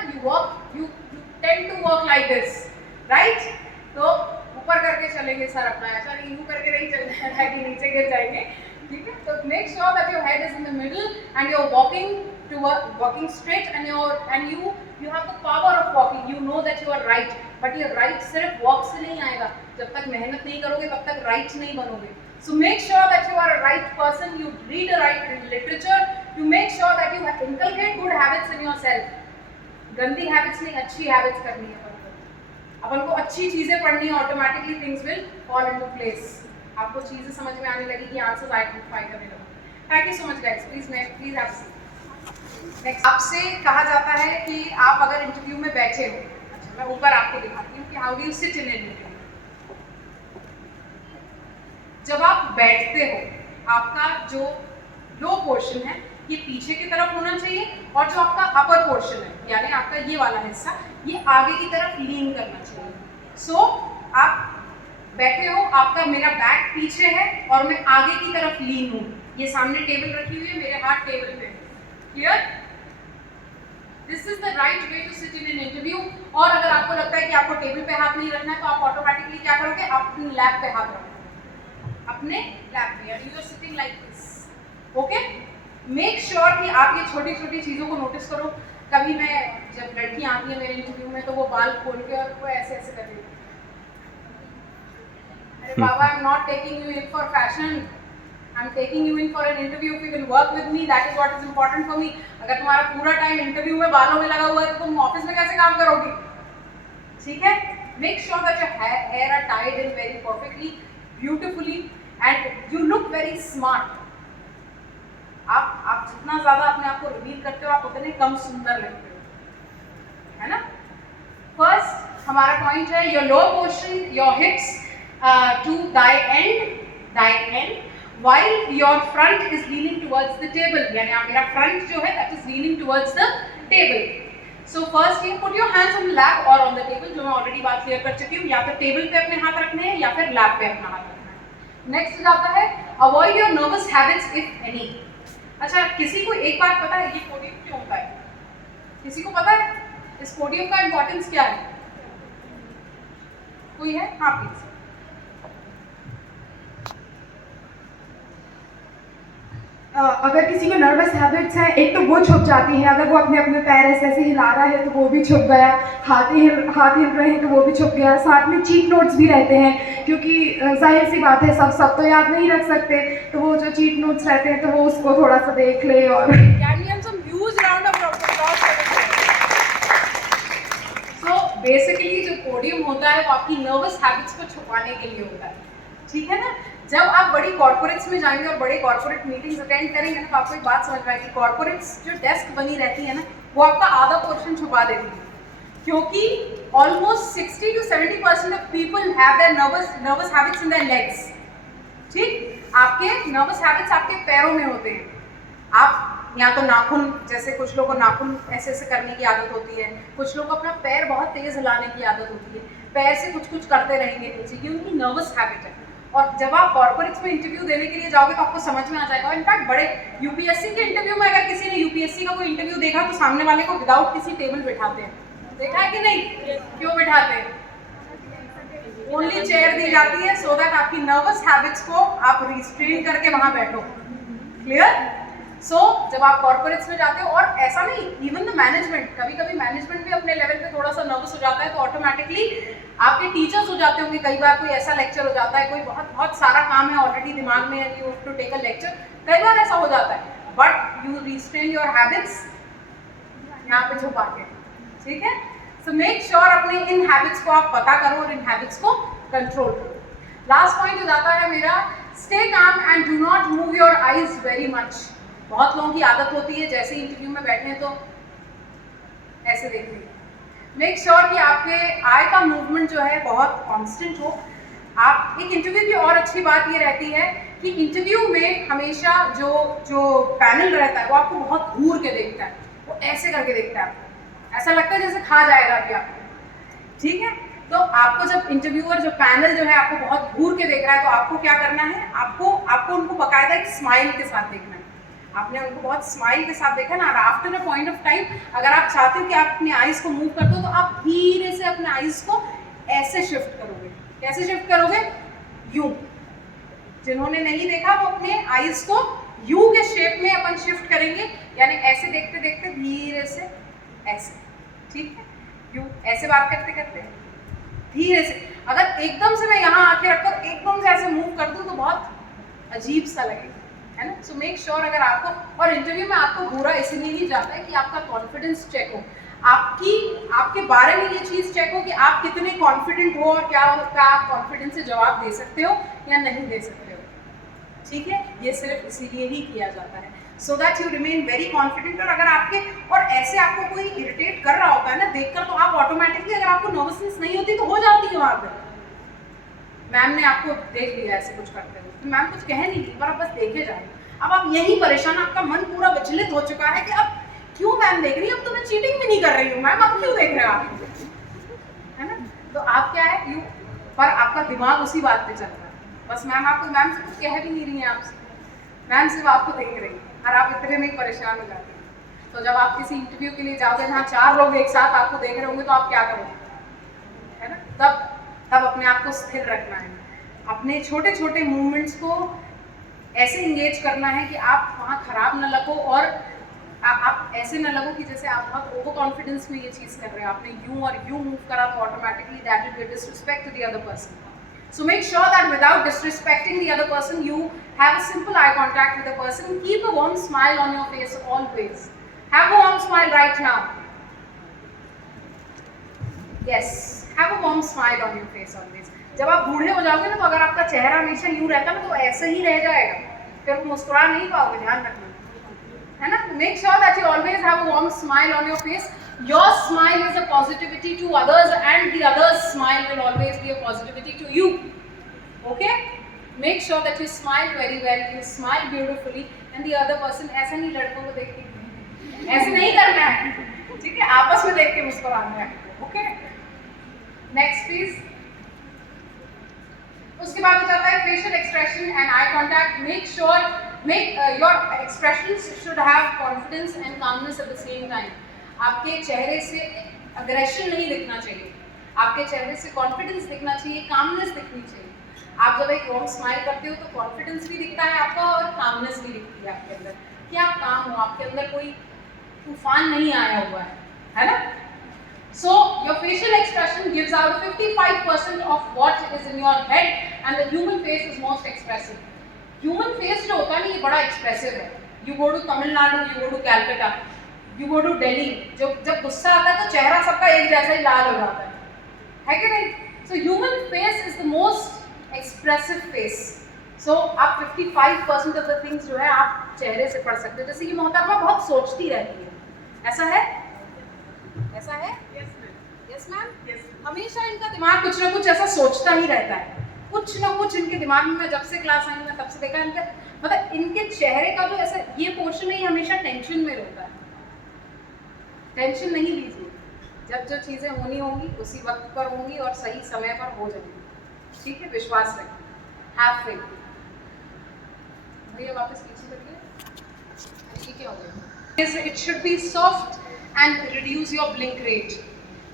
You tend to walk like this, right. तो ऊपर करके चलेंगे सर अपना, ऐसा नहीं यूँ करके नहीं चलना है कि नीचे गिर जाएंगे. ठीक है. तो make sure that your head is in the middle and you are walking straight and you have the power of walking. You know that you are right, but ये right सिर्फ walk से नहीं आएगा. जब तक मेहनत नहीं करोगे तब तक right नहीं बनोगे. So make sure that you are a right person. You read a right literature. You make sure that you inculcate good habits in yourself. गंदी habits नहीं, अच्छी habits करनी है अपन को अच्छी चीजें पढ़नी है. Automatically things will fall into place. आपको चीजें समझ में आने लगी कि आंसर्स आइडेंटिफाई करने लगो. Thank you so much guys. Please have a seat. Next आपसे कहा जाता है कि आप अगर इंटरव्यू में बैठे हो. अच्छा, मैं ऊपर आपको दिखाती हूँ कि how do you sit in an interview. जब आप बैठते हो, आपका जो लो पोर्शन है ये पीछे की तरफ होना चाहिए, और जो आपका अपर पोर्शन है यानी आपका ये वाला हिस्सा, ये आगे की तरफ लीन करना चाहिए. सो आप बैठे हो, आपका मेरा बैक पीछे है और मैं आगे की तरफ लीन हूँ. ये सामने टेबल रखी हुई है, मेरे हाथ टेबल पे. Clear. This is the right way to sit in an interview. और अगर आपको लगता है कि आपको टेबल पे हाथ नहीं रखना है तो आप ऑटोमेटिकली क्या करोगे, अपने लैप पे हाथ रखोगे, अपने लैप पे. You are sitting like this. Okay. Make sure कि आप ये छोटी छोटी चीज़ों को नोटिस करो. कभी मैं, जब लड़कियां आती है मेरे इंटरव्यू में, तो वो बाल खोल के और वो ऐसे ऐसे कर देती है. अरे बाबा, I am not taking you in for fashion. I'm taking you in for an interview. If you will work with me, that is what is important for me. अगर तुम्हारा पूरा टाइम इंटरव्यू में बालों में लगा हुआ है तो तुम ऑफिस में कैसे काम करोगी? ठीक है. Make sure that your hair are tied in very perfectly, beautifully, and you look very smart. आप जितना ज्यादा अपने आप को रिवील करते हो आप उतने कम सुंदर लगते हो, है ना। फर्स्ट हमारा पॉइंट है your lower portion, your hips to thigh and while your front is leaning towards the table, यानी आप मेरा front जो है that is leaning towards the table. So first you put your hands on the lap or on the table, जो मैं ऑलरेडी बात क्लियर कर चुकी हूँ, या तो टेबल पे अपने हाथ रखने हैं या फिर लैप पे अपना हाथ रखना है। नेक्स्ट जाता है avoid your nervous habits if any. अच्छा, किसी को एक बात पता है ये पोडियम क्यों होता है? किसी को पता है इस पोडियम का इंपॉर्टेंस क्या है? कोई है? हाँ प्लीज। अगर किसी को नर्वस हैबिट्स हैं, एक तो वो छुप जाती हैं। अगर वो अपने अपने पैर ऐसे ऐसे हिला रहा है तो वो भी छुप गया, हाथ हिल रहे हैं तो वो भी छुप गया। साथ में चीट नोट्स भी रहते हैं, क्योंकि जाहिर सी बात है सब तो याद नहीं रख सकते, तो वो जो चीट नोट्स रहते हैं तो वो उसको थोड़ा सा देख ले। और So basically जो पोडियम होता है वो आपकी नर्वस हैबिट्स को छुपाने के लिए होता है, ठीक है ना। जब आप बड़ी कॉर्पोरेट्स में जाएंगे और बड़े कॉर्पोरेट मीटिंग्स अटेंड करेंगे ना, तो आपको एक बात समझ में आएगी, कॉर्पोरेट्स जो डेस्क बनी रहती है ना, वो आपका आधा पोर्शन छुपा देती है, क्योंकि almost 60 to 70% of people have their nervous habits in their legs. ठीक, आपके नर्वस हैबिट्स आपके पैरों में होते हैं। आप या तो नाखून, जैसे कुछ लोगों को नाखून ऐसे ऐसे करने की आदत होती है, कुछ लोग को अपना पैर बहुत तेज हिलाने की आदत होती है, पैर से कुछ कुछ करते रहेंगे नीचे, ये उनकी नर्वस हैबिट है। और जब आप कॉर्पोरेट्स में इंटरव्यू देने के लिए जाओगे तो आपको समझ में आ जाएगा। इनफैक्ट बड़े यूपीएससी के इंटरव्यू में अगर किसी ने यूपीएससी का कोई इंटरव्यू देखा तो सामने वाले को विदाउट किसी टेबल बिठाते हैं, देखा है कि नहीं? क्यों बिठाते हैं? ओनली चेयर दी जाती है सो दैट आपकी नर्वस हैबिट्स को आप रिस्ट्रेन करके वहां बैठो। क्लियर? सो जब आप कॉर्पोरेट्स में जाते हो, और ऐसा नहीं, इवन द मैनेजमेंट, कभी कभी मैनेजमेंट भी अपने लेवल पे थोड़ा सा नर्वस हो जाता है, तो ऑटोमेटिकली आपके टीचर्स हो जाते होंगे। कई बार कोई ऐसा लेक्चर हो जाता है, कोई बहुत सारा काम है ऑलरेडी दिमाग में, you have to take a lecture, कई बार ऐसा हो जाता है, but you restrain your habits यहाँ पे छुपा के, ठीक है। सो मेक श्योर अपने इन हैबिट्स को आप पता करो और इन हैबिट्स को कंट्रोल करो। लास्ट पॉइंट हो जाता है मेरा, stay calm and do not move your eyes very much. बहुत लोगों की आदत होती है जैसे इंटरव्यू में बैठे हैं तो ऐसे देखने की। मेक श्योर कि आपके आई का मूवमेंट जो है बहुत कांस्टेंट हो। आप एक इंटरव्यू की और अच्छी बात ये रहती है कि इंटरव्यू में हमेशा जो पैनल रहता है वो आपको बहुत घूर के देखता है, वो ऐसे करके देखता है, आपको ऐसा लगता है जैसे खा जाएगा अभी आपको, ठीक है। तो आपको जब इंटरव्यूअर जो पैनल जो है आपको बहुत घूर के देख रहा है तो आपको क्या करना है, आपको उनको बकायदा एक स्माइल के साथ देखना है। आपने उनको बहुत स्माइल के साथ देखा ना, और after a point of time अगर आप चाहते हो कि आप अपने आईज को मूव कर दो तो आप धीरे से अपने आईज को ऐसे शिफ्ट करोगे। कैसे शिफ्ट करोगे? यूं। जिन्होंने नहीं देखा वो अपने आईज को यू के शेप में अपन शिफ्ट करेंगे, यानी ऐसे देखते देखते धीरे से ऐसे, ठीक है। यू ऐसे बात करते करते धीरे से, अगर एकदम से मैं यहाँ आके रखकर एकदम से ऐसे मूव कर दूँ तो बहुत अजीब सा लगेगा, है ना। सो मेक श्योर अगर आपको, और इंटरव्यू में आपको बुरा इसलिए ही जाता है कि आपका कॉन्फिडेंस चेक हो, आपके बारे में ये चीज़ चेक हो कि आप कितने कॉन्फिडेंट हो और क्या आप कॉन्फिडेंस से जवाब दे सकते हो या नहीं दे सकते हो, ठीक है। ये सिर्फ इसीलिए ही किया जाता है, so that you remain very confident. और अगर और ऐसे आपको कोई इरिटेट कर रहा होता है ना देखकर, तो आप ऑटोमेटिकली, अगर आपको नर्वसनेस नहीं होती तो हो जाती है वहाँ पर। मैम ने आपको देख लिया ऐसे कुछ करते हुए, तो मैम कुछ कह नहीं रही पर आप बस देखे जाए। अब आप यही परेशान, आपका मन पूरा विचलित हो चुका है कि अब क्यों मैम देख रही है, अब तो मैं चीटिंग भी नहीं कर रही हूँ मैम, अब क्यों देख रहे हो आप, है ना। तो आप क्या है, पर आपका दिमाग उसी बात पे चल रहा है, बस मैम से कुछ कह भी नहीं रही है आपसे, मैम सिर्फ आपको देख रही है और आप इतने में परेशान हो जाते हैं। तो जब आप किसी इंटरव्यू के लिए जाओगे जहाँ 4 लोग एक साथ आपको देख रहे होंगे तो आप क्या करोगे, है ना। तब अपने आप को स्थिर रखना है, अपने छोटे छोटे मूवमेंट्स को ऐसे इंगेज करना है कि आप वहाँ खराब न लगो, और आप ऐसे न लगो कि जैसे आप बहुत ओवर कॉन्फिडेंस में ये चीज़ कर रहे हो। आपने यूँ और यूँ मूव करा तो automatically that will be disrespect to the other person. So make sure that without disrespecting the other person, you have a simple eye contact with the person. Keep a warm smile on your face always. Have a warm smile right now. Yes, have a warm smile on your face always. जब आप बूढ़े हो जाओगे ना, तो अगर आपका चेहरा हमेशा यूं रहता ना, तो ऐसे ही रह जाएगा, फिर मुस्कुरा नहीं पाओगे, ध्यान रखना, है ना? Make sure that you always have a warm smile on your face. Your smile is a positivity to others, and the others' smile will always be a positivity to you. Okay? Make sure that you smile very well, you smile beautifully, and the other person, ऐसा नहीं लड़कों को देख के, ऐसे नहीं करना है, ठीक है? आपस में देख के मुस्कुराना है. Okay? Next please. उसके बाद हो जाता है facial expression and eye contact. Make your expressions should have confidence and calmness at the same time. आपके चेहरे से अग्रेशन नहीं दिखना चाहिए, आपके चेहरे से कॉन्फिडेंस दिखना चाहिए, कामनेस दिखनी चाहिए. आप जब एक वार्म स्माइल करते हो तो कॉन्फिडेंस भी दिखता है आपका और कामनेस भी दिखती है आपके अंदर, कि आप काम हो, आपके अंदर कोई तूफान नहीं आया हुआ है ना? So your facial expression gives out 55% of what is in your head, and the human face is most expressive. Human face जो होता है ना, ये बड़ा expressive है. You go to Tamil Nadu, you go to Calcutta, you go to Delhi, जब गुस्सा आता है तो चेहरा सबका एक जैसा ही लाल हो जाता है कि नहीं? So human face is the most expressive face. So आप 55% of the things जो है आप चेहरे से पढ़ सकते हो. जैसे कि मोहतरमा बहुत सोचती रहती है, ऐसा है? ऐसा है? Yes ma'am. Yes. हमेशा इनका दिमाग कुछ ना कुछ ऐसा सोचता ही रहता है, कुछ ना कुछ इनके दिमाग में. मैं जब से क्लास आई मैं तब से देखा इनका, मतलब इनके चेहरे का जो ऐसा ये पोर्शन है, ये हमेशा टेंशन में रहता है. टेंशन नहीं लीजिए, जब जो चीज़ें होनी होंगी उसी वक्त पर होंगी और सही समय पर हो जाएंगी, ठीक है? विश्वास रखिए, हैव फेथ. भैया वापस पीछे करिए, ये क्या हो गया? It should be soft and reduce your blink rate,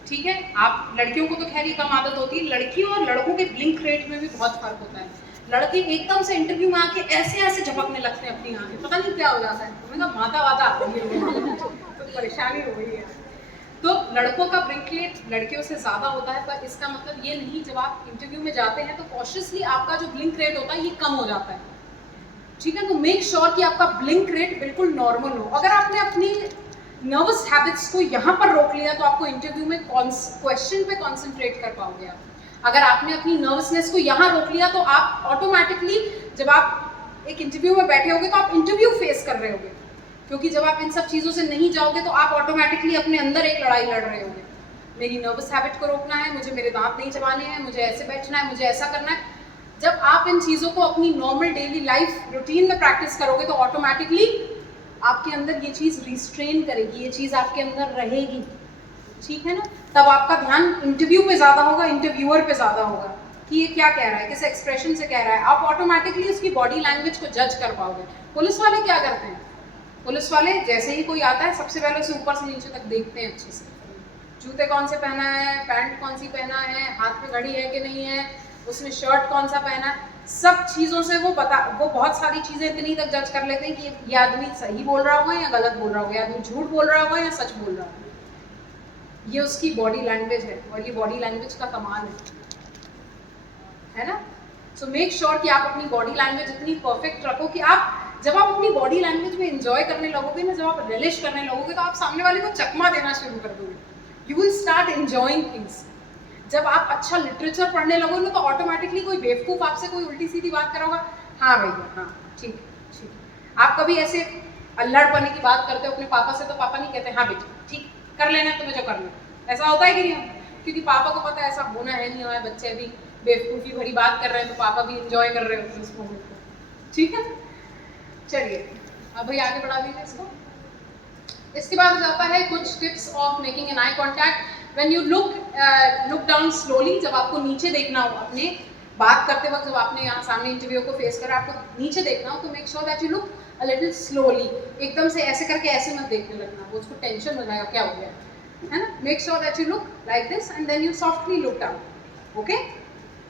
ठीक है? आप लड़कियों को तो खैर ये कम आदत होती है, लड़कियों और लड़कों के ब्लिंक रेट में भी बहुत फर्क होता है. लड़के एकदम से इंटरव्यू में आके ऐसे ऐसे झपकने लगते हैं अपनी आंखें, पता नहीं क्या हो जाता है, तुम्हें ना माता वाता आती है, तो परेशानी हो गई है. तो लड़कों का ब्लिंक रेट लड़कियों से ज़्यादा होता है, पर इसका मतलब ये नहीं, जब आप इंटरव्यू में जाते हैं तो कॉशियसली आपका जो ब्लिंक रेट होता है ये कम हो जाता है, ठीक है? तो मेक श्योर कि आपका ब्लिंक रेट बिल्कुल नॉर्मल हो. अगर आपने अपनी नर्वस हैबिट्स को यहाँ पर रोक लिया तो आपको इंटरव्यू में क्वेश्चन पे कॉन्सेंट्रेट कर पाओगे आप. अगर आपने अपनी नर्वसनेस को यहाँ रोक लिया तो आप ऑटोमेटिकली जब आप एक इंटरव्यू में बैठे होगे तो आप इंटरव्यू फेस कर रहे होगे, क्योंकि जब आप इन सब चीज़ों से नहीं जाओगे तो आप ऑटोमेटिकली अपने अंदर एक लड़ाई लड़ रहे होगे. मेरी नर्वस हैबिट को रोकना है, मुझे मेरे दांत नहीं चबाने हैं, मुझे ऐसे बैठना है, मुझे ऐसा करना है. जब आप इन चीज़ों को अपनी नॉर्मल डेली लाइफ रूटीन में प्रैक्टिस करोगे तो ऑटोमेटिकली आपके अंदर ये चीज़ रिस्ट्रेन करेगी, ये चीज़ आपके अंदर रहेगी, ठीक है ना? तब आपका ध्यान इंटरव्यू पे ज़्यादा होगा, इंटरव्यूअर पे ज़्यादा होगा कि ये क्या कह रहा है, किस एक्सप्रेशन से कह रहा है. आप ऑटोमेटिकली उसकी बॉडी लैंग्वेज को जज कर पाओगे. पुलिस वाले क्या करते हैं? पुलिस वाले जैसे ही कोई आता है सबसे पहले उसे ऊपर से नीचे तक देखते हैं अच्छे से, जूते कौन से पहना है, पैंट कौन सी पहना है, हाथ में घड़ी है कि नहीं है, उसने शर्ट कौन सा पहना है, सब चीज़ों से वो बहुत सारी चीज़ें इतनी तक जज कर लेते हैं कि ये आदमी सही बोल रहा होगा या गलत बोल रहा होगा, ये आदमी झूठ बोल रहा होगा या सच बोल रहा होगा. ये उसकी बॉडी लैंग्वेज है और ये बॉडी लैंग्वेज का कमाल है ना? सो मेक श्योर कि आप अपनी बॉडी लैंग्वेज इतनी परफेक्ट रखो कि आप जब आप अपनी बॉडी लैंग्वेज में एंजॉय करने लगोगे ना, जब आप रिलिश करने लगोगे तो आप सामने वाले को चकमा देना शुरू कर दोगे. You will start enjoying things. जब आप अच्छा लिटरेचर पढ़ने लगोगे तो ऑटोमेटिकली कोई बेवकूफ़ आपसे कोई उल्टी सीधी बात करोगा, हाँ भैया हाँ ठीक ठीक. आप कभी ऐसे अल्लड़पने की बात करते हो अपने पापा से तो पापा नहीं कहते हाँ बेटा ठीक कर लेना तुम्हें जो करना. ऐसा होता है कि नहीं? क्योंकि पापा को पता है ऐसा होना है नहीं, हमारे बच्चे अभी बेवकूफ़ी भरी बात कर रहे हैं तो पापा भी इंजॉय कर रहे होते हैं उस मोमेंट को, ठीक है? चलिए अब भाई आगे बढ़ा दीजिए इसको. इसके बाद हो जाता है कुछ tips of making an eye contact. When you look down slowly, जब आपको नीचे देखना हो, अपने बात करते वक्त जब आपने यहाँ सामने इंटरव्यू को फेस करा आपको नीचे देखना हो तो make sure that you look a little slowly. एकदम से ऐसे करके ऐसे मत देखने लगना, वो उसको टेंशन हो जाएगा क्या हो गया, है ना? Make sure that you look like this and then you softly look down. Okay,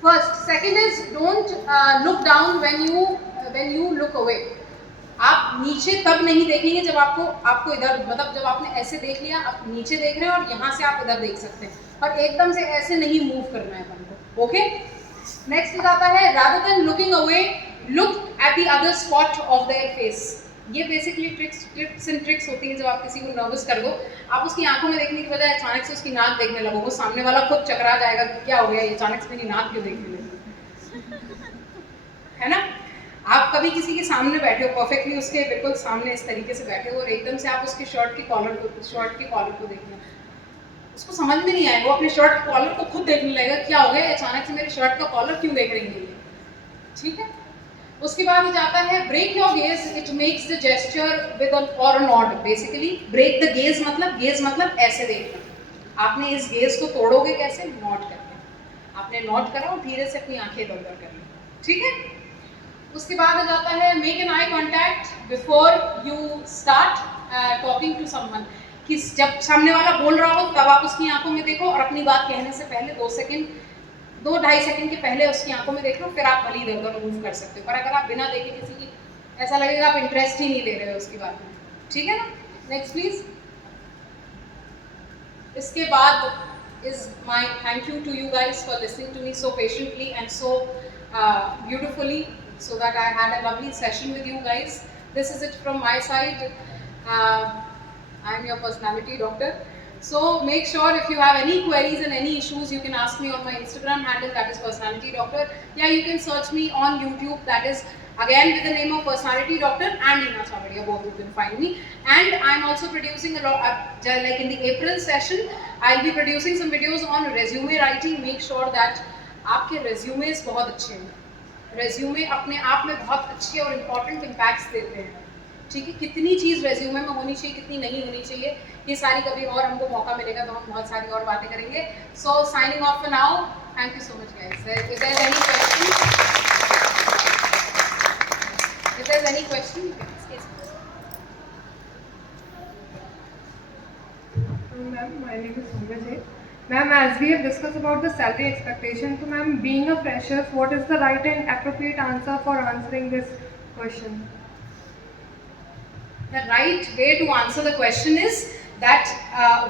first. Second is don't look down when you look away. आप नीचे तब नहीं देखेंगे जब आपको इधर, मतलब जब आपने ऐसे देख लिया आप नीचे देख रहे हैं और यहाँ से आप इधर देख सकते हैं, और एकदम से ऐसे नहीं मूव करना है अपन को. ओके, नेक्स्ट आता है rather than looking away, look at the other spot of their face. ये बेसिकली टिप्स एंड ट्रिक्स होती हैं जब आप किसी को नर्वस कर दो, आप उसकी आंखों में देखने की बजाय अचानक से उसकी नाक देखने लगो, वो सामने वाला खुद चकरा जाएगा कि क्या हो गया, ये अचानक से मेरी नाक क्यों देखने लगी, है ना। आप कभी किसी के सामने बैठे हो, परफेक्टली उसके बिल्कुल सामने इस तरीके से बैठे हो और एकदम से आप उसके शर्ट के कॉलर को देखना, उसको समझ में नहीं आएगा, वो अपने शर्ट के कॉलर को खुद देखने लगेगा क्या हो गया, अचानक से मेरे शर्ट का कॉलर क्यों देख रही है, ठीक है। उसके बाद हो जाता है break your gaze, it makes the gesture with और not, basically break the gaze मतलब ऐसे देखना, आपने इस गेज को तोड़ोगे कैसे, नॉट करके, आपने नॉट करा और धीरे से अपनी आंखें इधर उधर कर ली, ठीक है। उसके बाद हो जाता है make an eye contact before you start talking to someone, कि जब सामने वाला बोल रहा हो तब आप उसकी आंखों में देखो और अपनी बात कहने से पहले 2-2.5 सेकंड के पहले उसकी आंखों में देख लो, फिर आप भली इधर उधर मूव कर सकते हो, पर अगर आप बिना देखे किसी की, ऐसा लगेगा आप इंटरेस्ट ही नहीं ले रहे हो उसकी बात में, ठीक है ना। Next please. इसके बाद is my thank you to you guys for listening to me so patiently and so beautifully, so that I had a lovely session with you guys. This is it from my side. I am your personality doctor. So make sure if you have any queries and any issues, you can ask me on my Instagram handle, that is personality doctor. Yeah, you can search me on YouTube, that is again with the name of personality doctor and Ina Chavadia, both you can find me. And I'm also producing a lot, like in the April session, I'll be producing some videos on resume writing. Make sure that आपके resumes बहुत अच्छे हैं, रेज्यूमे अपने आप में बहुत अच्छे और इम्पॉर्टेंट इम्पैक्ट्स देते हैं, ठीक है। कितनी चीज़ रेज्यूमे में होनी चाहिए, कितनी नहीं होनी चाहिए, ये सारी कभी और हमको मौका मिलेगा तो हम बहुत सारी और बातें करेंगे। So signing off for now, thank you so much guys. If there any question Ma'am, my name is Soumya Jain. Ma'am, as we have discussed about the salary expectation, so ma'am, being a fresher, what is the right and appropriate answer for answering this question? The right way to answer the question is that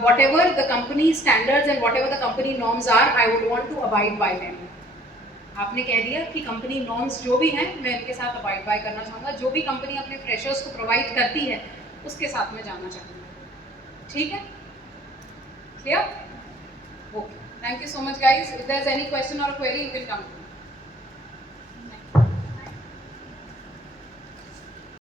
whatever the company standards and whatever the company norms are, I would want to abide by them. आपने कह दिया कि कंपनी नॉर्म्स जो भी हैं मैं इनके साथ अबाइड बाय करना चाहूँगा, जो भी कंपनी अपने फ्रेशर्स को प्रोवाइड करती है उसके साथ में जाना चाहूँगा, ठीक है, clear? Okay. Thank you so much guys. If there's any question or query, you can come.